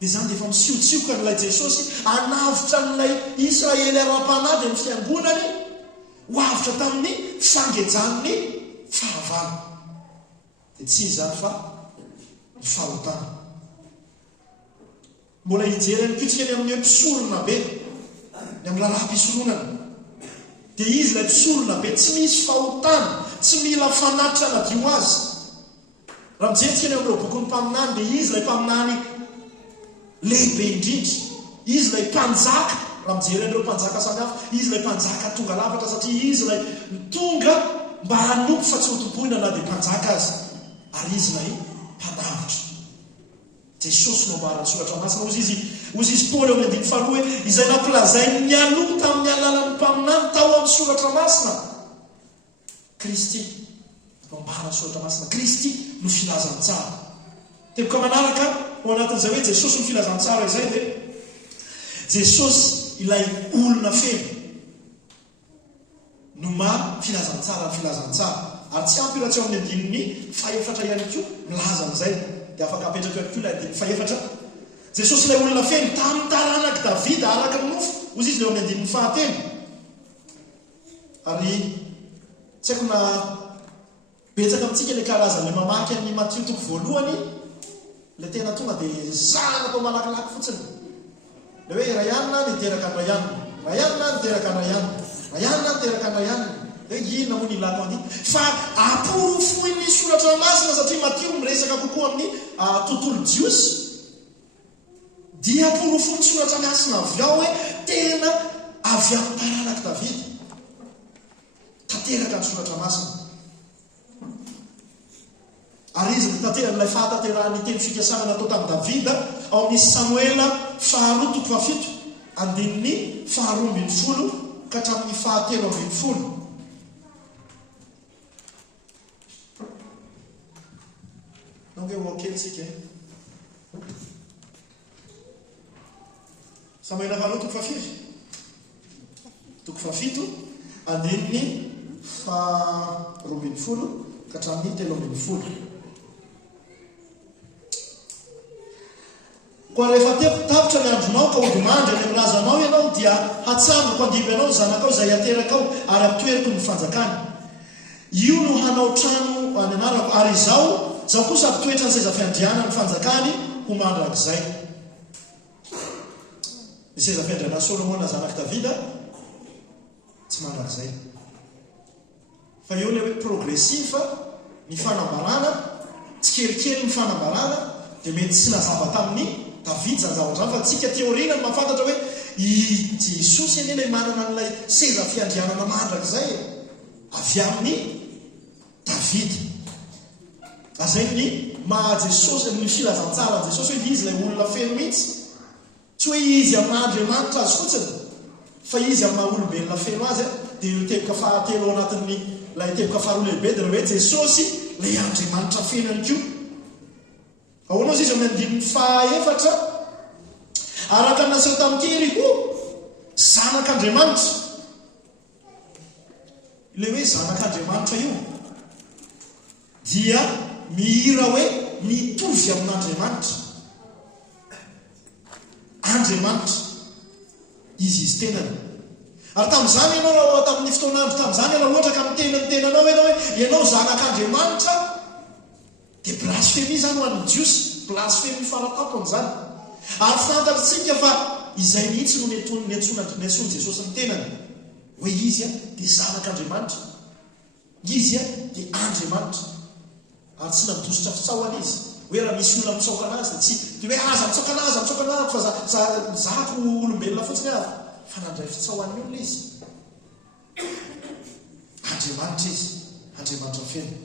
Dia zany dia efa misiontsioka n'ilay Jesosy anavitra n'ilay Israely ara-panahy dia amin'ny fiangonany ho avitra tamin'ny fangejan'ny fahavalo. Dia tsy izany fa ny fahotana. Mbola hijery any pitsika ny amin'ny hoe mpisorona be, ny amin'ny raharaha-mpisoronana. Dia izy ilay mpisorona be tsy misy fahotana, tsy mila fanatitra nadio azy. Raha mijery ny amin'ireo boky ny mpaminany dia izy ilay mpaminany lehibe indrindra, izy ilay mpanjaka. Raha mijery an'ireo mpanjaka samihafa, izy ilay mpanjaka tonga lafatra satria izy ilay tonga mba hanompo fa tsy ho tompoina na dia mpanjaka azy. Ary izy ilay mpanavitra. Jesosy no ambarany soratra masina. Hozy izy Paoly amin'ny andiny faharoa hoe izay nampilazainy ny aloha tamin'ny alalan'ny mpaminany tao amin'ny soratra masina. Kristy no ambarany soratra masina. Kristy no filazany tsara. Teboka manaraka ho anatin'izay hoe Jesosy no filazany tsara izay dia Jesosy ilay olona feno no filazany tsara, filazany tsara. Ary tsy ampy raha tsy ao amin'ny andininy faefatra ihany koa milaza an'izay. Dia afaka apetraka ihany koa ilay andiny faefatra. Jesosy ilay olona feno tamin'ny taranak'i Davida araka ny nofo, hozy izy ilay ao amin'ny andininy fahatelo. Ary tsy haiko na betsaka amintsika ilay karazan'ilay mamaky amin'ny Matthieu toko voalohany, ilay tena tonga dia zana atao malakilaky fotsiny. Ilay hoe rayanina niteraka ny rayanina, rayanina niteraka ny rayanina, rayanina niteraka ny rayanina. Hoe inona moa ny ilako an'ity? Fa aporofoin'ny soratra masina satria Matthieu miresaka kokoa amin'ny tontolo jiosy. Dia aporofoin'ny soratra masina avy ao hoe tena avy amin'ny taranak'i Davida. Tanteraka ny soratra masina. Ary izy tanteran'ilay fahatanterahany teny fikasana natao tamin'i Davida ao amin'ny Samuela faharoa toko fahafito, andininy faharoa ambin'ny folo ka hatramin'ny fahatelo ambin'ny folo. Nonge ho kelitsika. Samuela faharoa toko fahafito, toko fahafito, andininy faharoa ambin'ny folo ka hatramin'ny telo ambin'ny folo. Koa rehefa tapitra ny andronao ka hodimandry any amin'ny razanao ianao dia hatsangako andimby anao zanakao izay ateraka ao ary ampitoeriko ny fanjakany. Io no hanao trano any anarako ary zaho kosa ampitoetra ny seza fiandriana ny fanjakany ho mandrakizay. Ny seza fiandriana Solomona zanak'i Davida tsy mandrakizay. Fa eo ilay hoe progressifa ny fanambarana, tsy kelikely ny fanambarana, dia mety tsy nazava tamin'ny Davida zany zavatra fa tsika teoriana ny mahafantatra hoe i Jesosy anie ilay manana an'ilay seza fiandrianana mandrakizay avy amin'ny Davida. Azay ny Jesosy ny filazantsara Jesosy hoe izy ilay olona feno mihitsy. Tsy hoe izy amin'ny Andriamanitra azy fotsiny, fa izy amin'ny maha-olombelona feno azy. Dia io teboka fahatelo ao anatin'ny ilay teboka faharoa lehibe dia hoe Jesosy ilay Andriamanitra feno ihany koa. Ahoana izy amin'ny andininy fahaefatra, araka ny naseho tamin'ny Jeriko, zanak'Andriamanitra. Ilay hoe zanak'Andriamanitra io dia mihira hoe mitovy amin'Andriamanitra. Andriamanitra izy tenany. Ary tamin'izany ianao tamin'ny fotoanandro tamin'izany ianao ohatra ka miteny ny tenanao ianao hoe ianao zanak'Andriamanitra, dia blasfémie zany ho an'ny jiosy, blasfémie faratapony zany. Ary fantatritsika fa izay mihitsy no niantsoiny Jesosy ny tenany. hoe izy dia zanak'Andriamanitra, izy dia Andriamanitra, ary tsy namidositra fitsaoana izy hoe raha misy olona mitsaoka anazy dia tsy dia hoe aza mitsaoka anazy fa zako olombelona fotsiny avy, fa nandray fitsaoan'ny olona izy. Andriamanitra izy, Andriamanitra feno.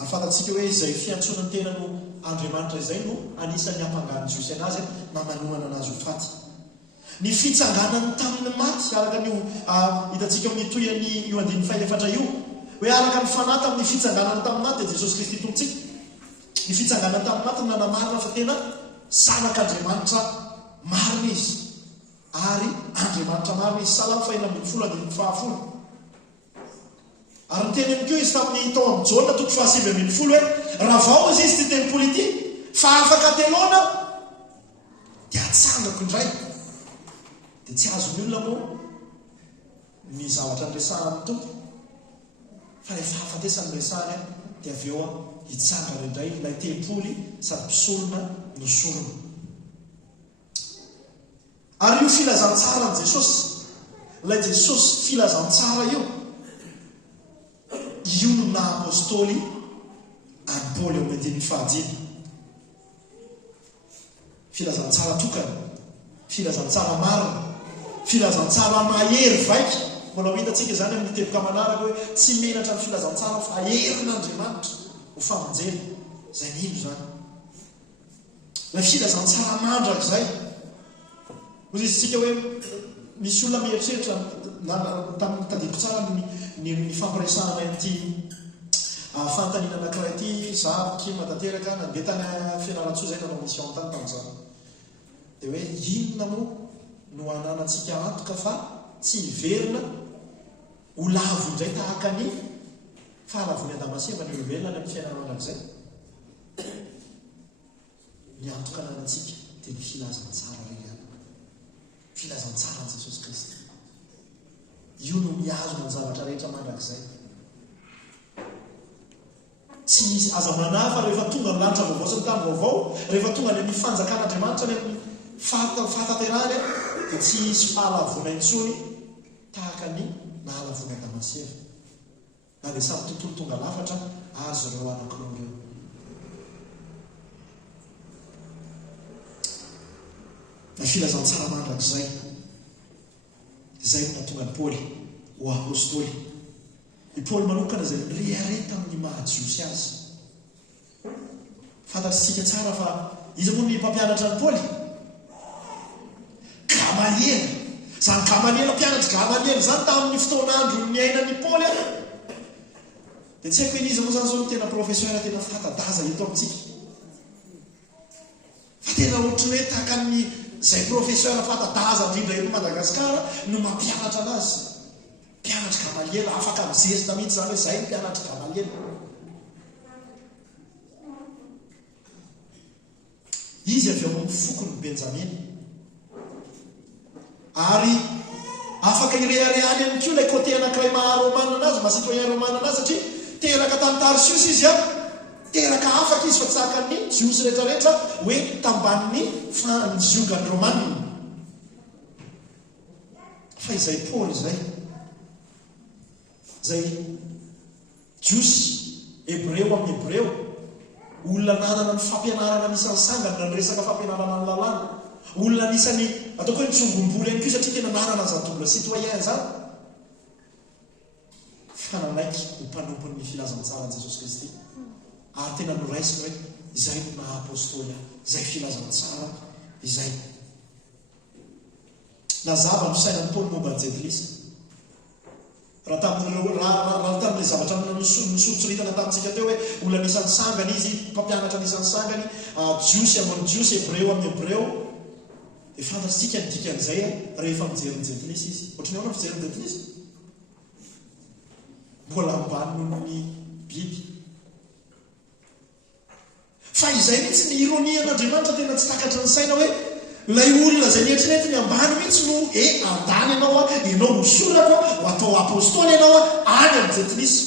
Ary fantatsika hoe izay fiantsonany tena no Andriamanitra izay no anisan'ny hampangany Jiosy anazy na manohana anazy ho faty. Ny fitsanganany tamin'ny maty araka n'io hitantsika amin'ny toyany io 4 io hoe araka ny fanahy tamin'ny fitsanganany tamin'ny maty dia Jesosy Kristy tompontsika. Ny fitsanganany tamin'ny maty nanamarina fa tena zanak'Andriamanitra marina izy ary Andriamanitra marina izy. Salamo 4:10. Ary nyteny amiko izy tamin'ny tao amin'ny Jaona 7:20 hoe raha vao izy ty tempoly ity fa afaka teloana dia atsangako indray. Dia tsy azony olona moa ny zavatra nyresahana ny tompo, fa rehefa afatesany resahana dia avy eo hitsangana indray ilay tempoly sady mpisolona no solona. Ary io filazantsara ny Jesosy, ilay Jesosy filazantsara io no na apôstôly any Paoly ao amin'ny 5. Filazantsara tokana, filazantsara marina, filazantsara mahery vaika. Mbola hitantsika izany amin'ny teboka manaraka hoe tsy menatra ny filazantsara fa aherin'Andriamanitra ho famonjena. Izay nino zany? Ilay filazantsara mandraka izay. Hoy izy hoe misy olona mieritreritra tadidiko tsara ny fampiresahana ity fantanina anankiray ity zaho kima tanteraka nandeha tany fianaratsoa izay nanao mission tany tamin'izany. Dia hoe inona moa no ananantsika antoka fa tsy hiverina ho lavo indray tahaka ny fahalavony Adamaseva ny olombelona ny amin'ny fiainana anankiizay. Ny antoka ananantsika dia ny filazantsara reny, filazantsara ny Jesosy Kristy. Io no miazona ny zavatra rehetra mandrakizay. Tsy aza manahy fa rehefa tonga ny lanitra vaovao sy ny tany vaovao, rehefa tonga ny amin'ny fanjakan'Andriamanitra ny amin'ny fahataterany dia tsy hisy fahalavona intsony tahaka ny nahalavony Adamaseva. Na dia samy tontolo tonga lafatra azo ireo anankiroa ireo. Na filazantsara mandrakizay izay no nahatonga ny Paoly ho apôstôly. I Paoly manokana izay mirehare tamin'ny mahajiosy azy. Fantatsika tsara fa izy moa ny mpampianatra ny Paoly? Gamaliel. Zany Gamaliel mpianatra Gamaliel zany tamin'ny fotoan'andro niainan'ny Paoly any. Dia tsy haiko izy moa zany zao tena professeur tena fantadaza eto amintsika. Fa tena ohatry hoe tahaka ny izay professeur fantadaza indrindra eto Madagasikara no mampianatra anazy. Mpianatra Gamaliel afaka mizezina mihitsy zany hoe izay ny mpianatra Gamaliel. Izy avy ao amin'ny fokony Benjamin. Ary afaka irehareany amin'ny koa ilay côté anankiray maharomanina anazy, masitoyen romanina anazy satria teraka tany Tarsius izy teraka afaka izy fa tsy saka ny jiosy rehetrarehetra hoe tamban'ny fanjiongany romanina. Fa izay Paul izay jiosy hebreo amin'ny hebreo, olona nanana ny fampianarana anisan'ny sangana ny resaka fampianarana ny lalàna, olona anisany ataoko hoe nitsongom-bola ihany koa satria tena nanana zany double citoyen zany. Fananaiky ho mpanompon'ny filazantsara ny Jesosy Kristy. Ary tena noraisiny hoe izay no naha-apôstôly, izay filazantsara izay. Nazava ny sainan'ny Paoly momba ny Jevilisa. Raha tamin'ilay zavatra nisotsoritana tamintsika teo hoe olona anisan'ny sangany izy, mpampianatra anisan'ny sangany, jiosy amin'ny jiosy, hebreo amin'ny hebreo. Dia fantatsika ny dikan'izay rehefa mijery ny Jevilisa izy. Ohatrany ahoana fijery ny Jevilisa? Mbola ambany noho ny biby. Fa izay mihitsy ny ironia an'Andriamanitra tena tsy takatra ny saina hoe lay olona izay nieritrerety ambany mihitsy no andany ianao ianao hosorako ho atao apôstôly ianao any amin'ny Jetilisa.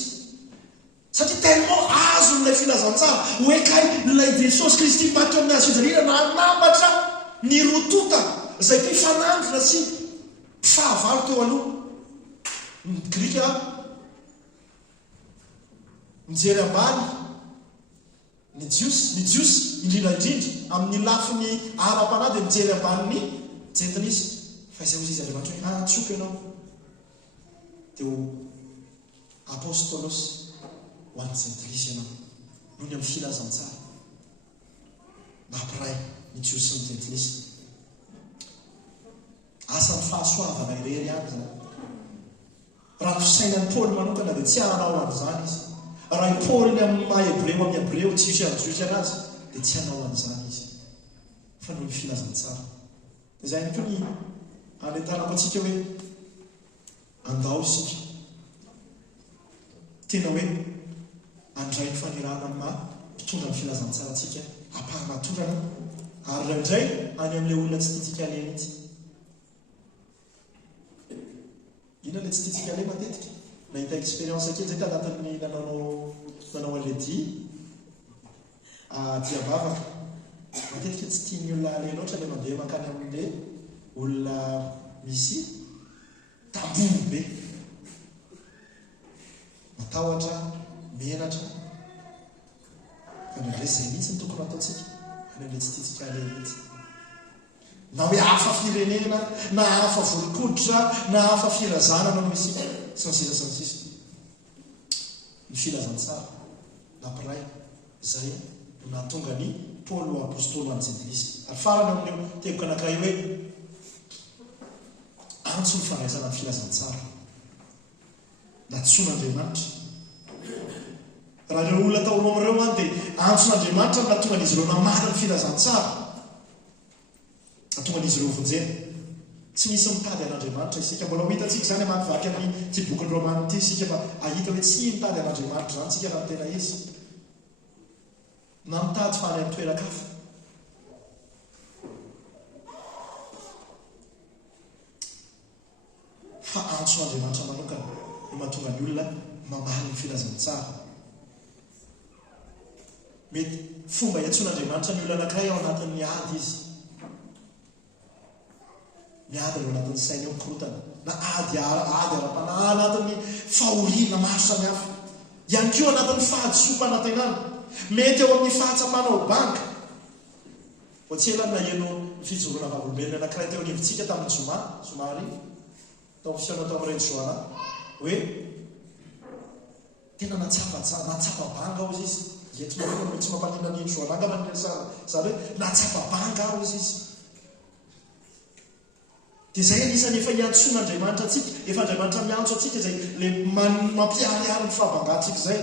Satria tellement azon'ilay filazantsara hoe kay ilay Jesosy Kristy maty amin'ny hazo fijaliana nanambatra ny rotota izay mpifanandrina sy fahavalo teo aloha ny grika mijery ambany ny jiosy indrindraindrindra amin'ny lafiny ara-panahy dia mijery ambany ny jentilisa fa izay ozy izy andriamanitra hoe tsoko ianao dia apôstôlosy ho an'ny jentilisa ianao noho ny amin'ny filazantsara mampiray ny jiosy sy ny jentilisa asan'ny fahasoavana irery any zany raha fisainan'ny paoly manokana dia tsy hanao an'izany izy raha i paoly ny amin'ny mahebreo amin'ny hebreo jiosy an'jiosy anazy dia tsy hanao an'izany izy fa noho ny filazantsara dia zay koa ny anentanako antsika hoe andao isika tena hoe andray ny fanirana ma mpitondra ny filazantsara antsika apahamatorana ary raindray any amin'ilay olona tsy tiatsika alena ity ina le tsy tiatsika ale matetika nahita expérience kely zay tanatin'ny nanao aledi diabavaka matetika tsy tiany olona ale loatra le mandeha makany amin'le olona misy tambono be matahotra menatra fa nandre zay mihitsy ny tokony ataotsika any amle tsy tiatsika ale mihitsy na hoe hafa firenena na hafa volikoditra na hafa firazana no misy sansira sansisa ny filazantsara nampiray zay no nahatonga ny paoly ho apôstôly any jentilisa ary farany amin'io teboka anankiray hoe antso ny fanaisana ny filazantsara natson'andriamanitra raha ireo olona taonao amin'ireo any dia antson'andriamanitra no natonga an'izy ireo namana ny filazantsara atonga an'izy ireo vonjena tsy misy mitady an'andriamanitra isika mbola ho hitatsika zany amakivaky amin'ny ty bokyny romany ty isika fa ahita hoe tsy mitady an'andriamanitra zany tsika raha tena izy na mitady fa any amin'ny toerakafa fa antson'andriamanitra manokana no mahatonga ny olona mamaly ny filazantsara mety fomba hiantson'andriamanitra ny olona anankiray ao anatin'ny ady izy miady alo anatin'ny sainy eo mikorotana na ady ara-panahy anatin'ny fahorina maro samihafa ihany keo anatin'ny fahadisom-panatenana mety eo amin'ny fahatsapanao banka vo tsy ela na eno fijorona vavolombelona anankiray teo anivitsika tamin'ny somary tao fiaona tao amin'ireny joana hoe tena natsapa-banga ao izy izy tsy mampanina ny joana anga manina zany hoe natsapa-banga ao izy dia zay anisany efa hiantson'andriamanitra atsika efa andriamanitra miantso atsika zay le mampiariary ny fahabangatsika zay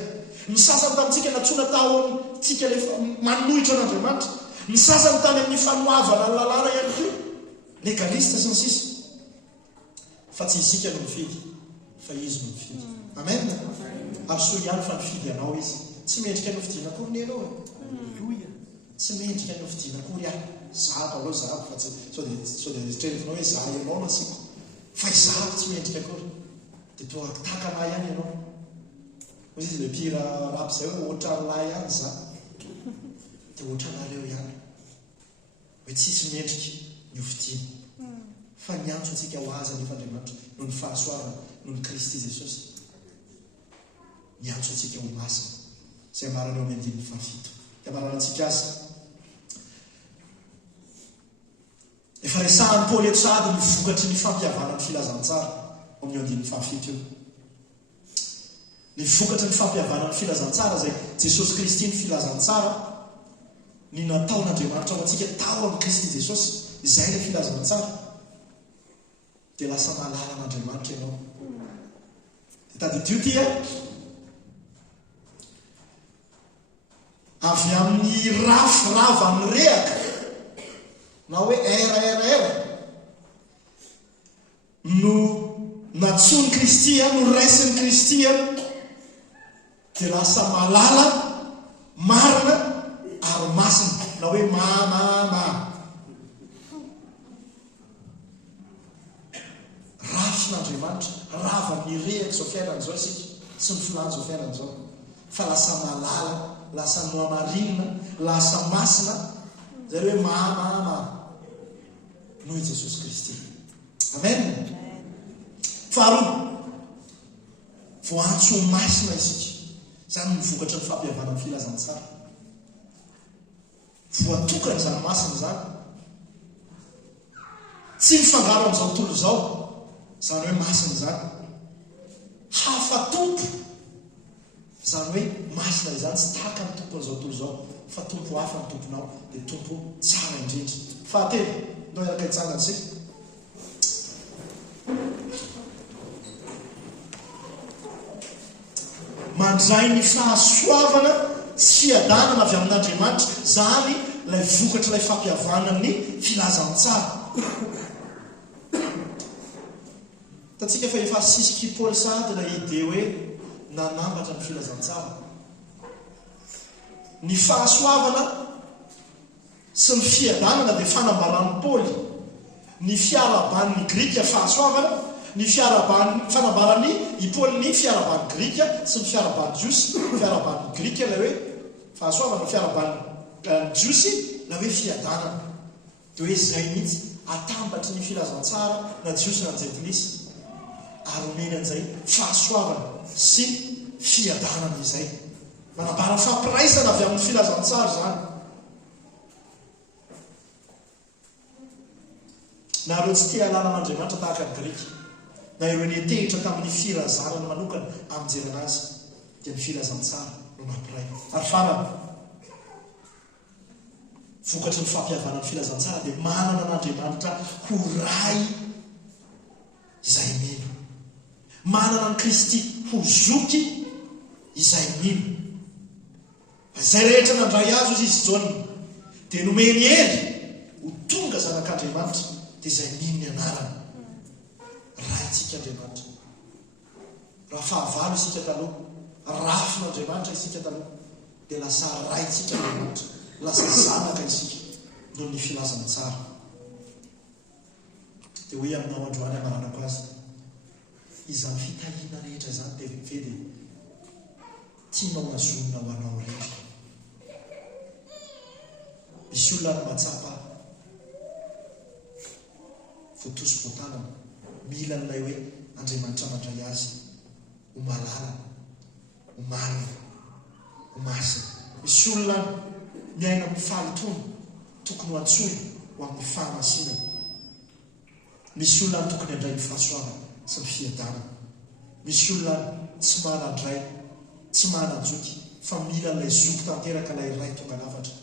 ny sasany tamintsika natsona taontsika le manohitra an'andriamanitra ny sasany tany amin'ny fanoavana ny lalàna ihany ko legalista sy ny sisa fa tsy isika no mifidy fa izy no mifidy amen ary so ihany fa mifidy anao izy tsy mendrika ny fidiana akory ny anao alleluia tsy mendrika ny fidiana akory ahy zahako aloha zahako fa so dia trerefinao hoe zah ianao no asiko fa izahako tsy mendrika akory dia toa takanahy ihany ianao ozy izy le pira rapy zay hoe ohatran'lahy ihany za dia ohatranareo ihany hoe tsisy mendrika ny ofidiana fa niantso antsika ho azy anefa andriamanitra noho ny fahasoavana noho ny kristy jesosy niantso antsika ho masina zay marana eo amin'ny 15 dia marana antsika azy efa resahan'ny paoly eto sady ny vokatry ny fampihavana ny filazantsara amin'ny 15 io ny vokatry ny fampihavana ny filazantsara zay jesosy kristy ny filazantsara ny nataon'andriamanitra ho antsika tao amin'ny kristy jesosy izay le filazantsara dia lasa malala an'andriamanitra ianao dia tadidio ty avy amin'ny ravan'ny rehaka na hoe era no natsony kristy no raisin'ny kristy dia lasa malala marina ary masina na hoe mamama rafin'andriamanitra ravan'ny rehaka zao fiainan'izao isika sy ny filany zao fiainan'izao fa lasa malala lasa noamarinina lasa masina zay hoe mamama noho i jesosy kristy amen faharoa voantso masina isika zany mivokatra ny fampihavana ny filazantsara voatokana zany masina zany tsy mifangaro amin'izao tontolo zao zany hoe masina zany hafa tompo zany hoe masina izany tsy tahaka ny tompo an'izao tontolo zao fa tompo hafa ny tomponao dia tompo tsara indrindra fahatelo no iaraka hitsangana sika mandray ny fahasoavana sy fiadanana avy amin'Andriamanitra zany ilay vokatra ilay fampihavana amin'ny filazantsara tatsika fa efa sisiky Paoly sahady ilay ide hoe nanambatra ny filazantsara ny fahasoavana sy ny fiadanana dia fanambaran'ny Paoly ny fiaraban'ny Grika fahasoavana ny fanambarany i Paoly ny fiaraban'ny Grika sy ny fiaraban'ny Jiosy fiaraban'ny Grika ilay hoe fahasoavana fiaraban'ny Jiosy la hoe fiadanana dia hoe izay mihitsy atambatry ny filazantsara na Jiosy na Anjepolisy ary omeny an'izay fahasoavana sy fiadanana izay manambara fampiraisana avy amin'ny filazantsara zany na ireo tsy tia alana an'Andriamanitra tahaka ny Grika na ireo netehitra tamin'ny firazarana manokana amin'jerana azy dia ny filazantsara no mampiray ary farany vokatry ny fampihavana ny filazantsara dia manana an'Andriamanitra ho ray izay mino manana ny Kristy ho zoky izay mino izay rehetra nandray azy ozy izy Jaona dia nomeny hery ho tonga zanak'Andriamanitra dia izay mino ny anarana raintsika Andriamanitra raha fahavalo isika taloha rafin'Andriamanitra isika taloha dia lasa raintsika Andriamanitra lasa zanaka isika noho ny filazantsara dia hoe aminao androany amaranako azy izany fitahiana rehetra zany dia vedy tianao azonina ho anao rehetra misy olona ny matsapa voatoso voatanana mila n'ilay hoe Andriamanitra mandray azy ho malalana ho marina ho masina misy olona miaina amin'ny fahalitona tokony ho antsoina ho amin'ny fahamasinana misy olona ny tokony handray ny fahasoavana sy ny fiadanana misy olona tsy manandray tsy manajoky fa mila n'ilay zoky tanteraka ilay ray tonga lafatra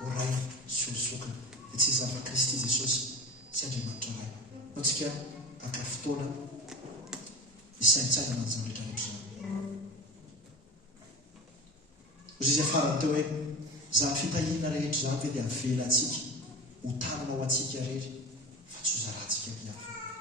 ho ray sy ho zokina dia tsy izany fa Kristy Jesosy sy Andriamanitra ray natsika aka fotoana isaintsainana an'izany rehetrarehetra zany ozy izy afarany teo hoe zany fitahiana rehetra zany ve dia avela atsika ho tanana ao atsika rery fa tsy ho zaratsika miafy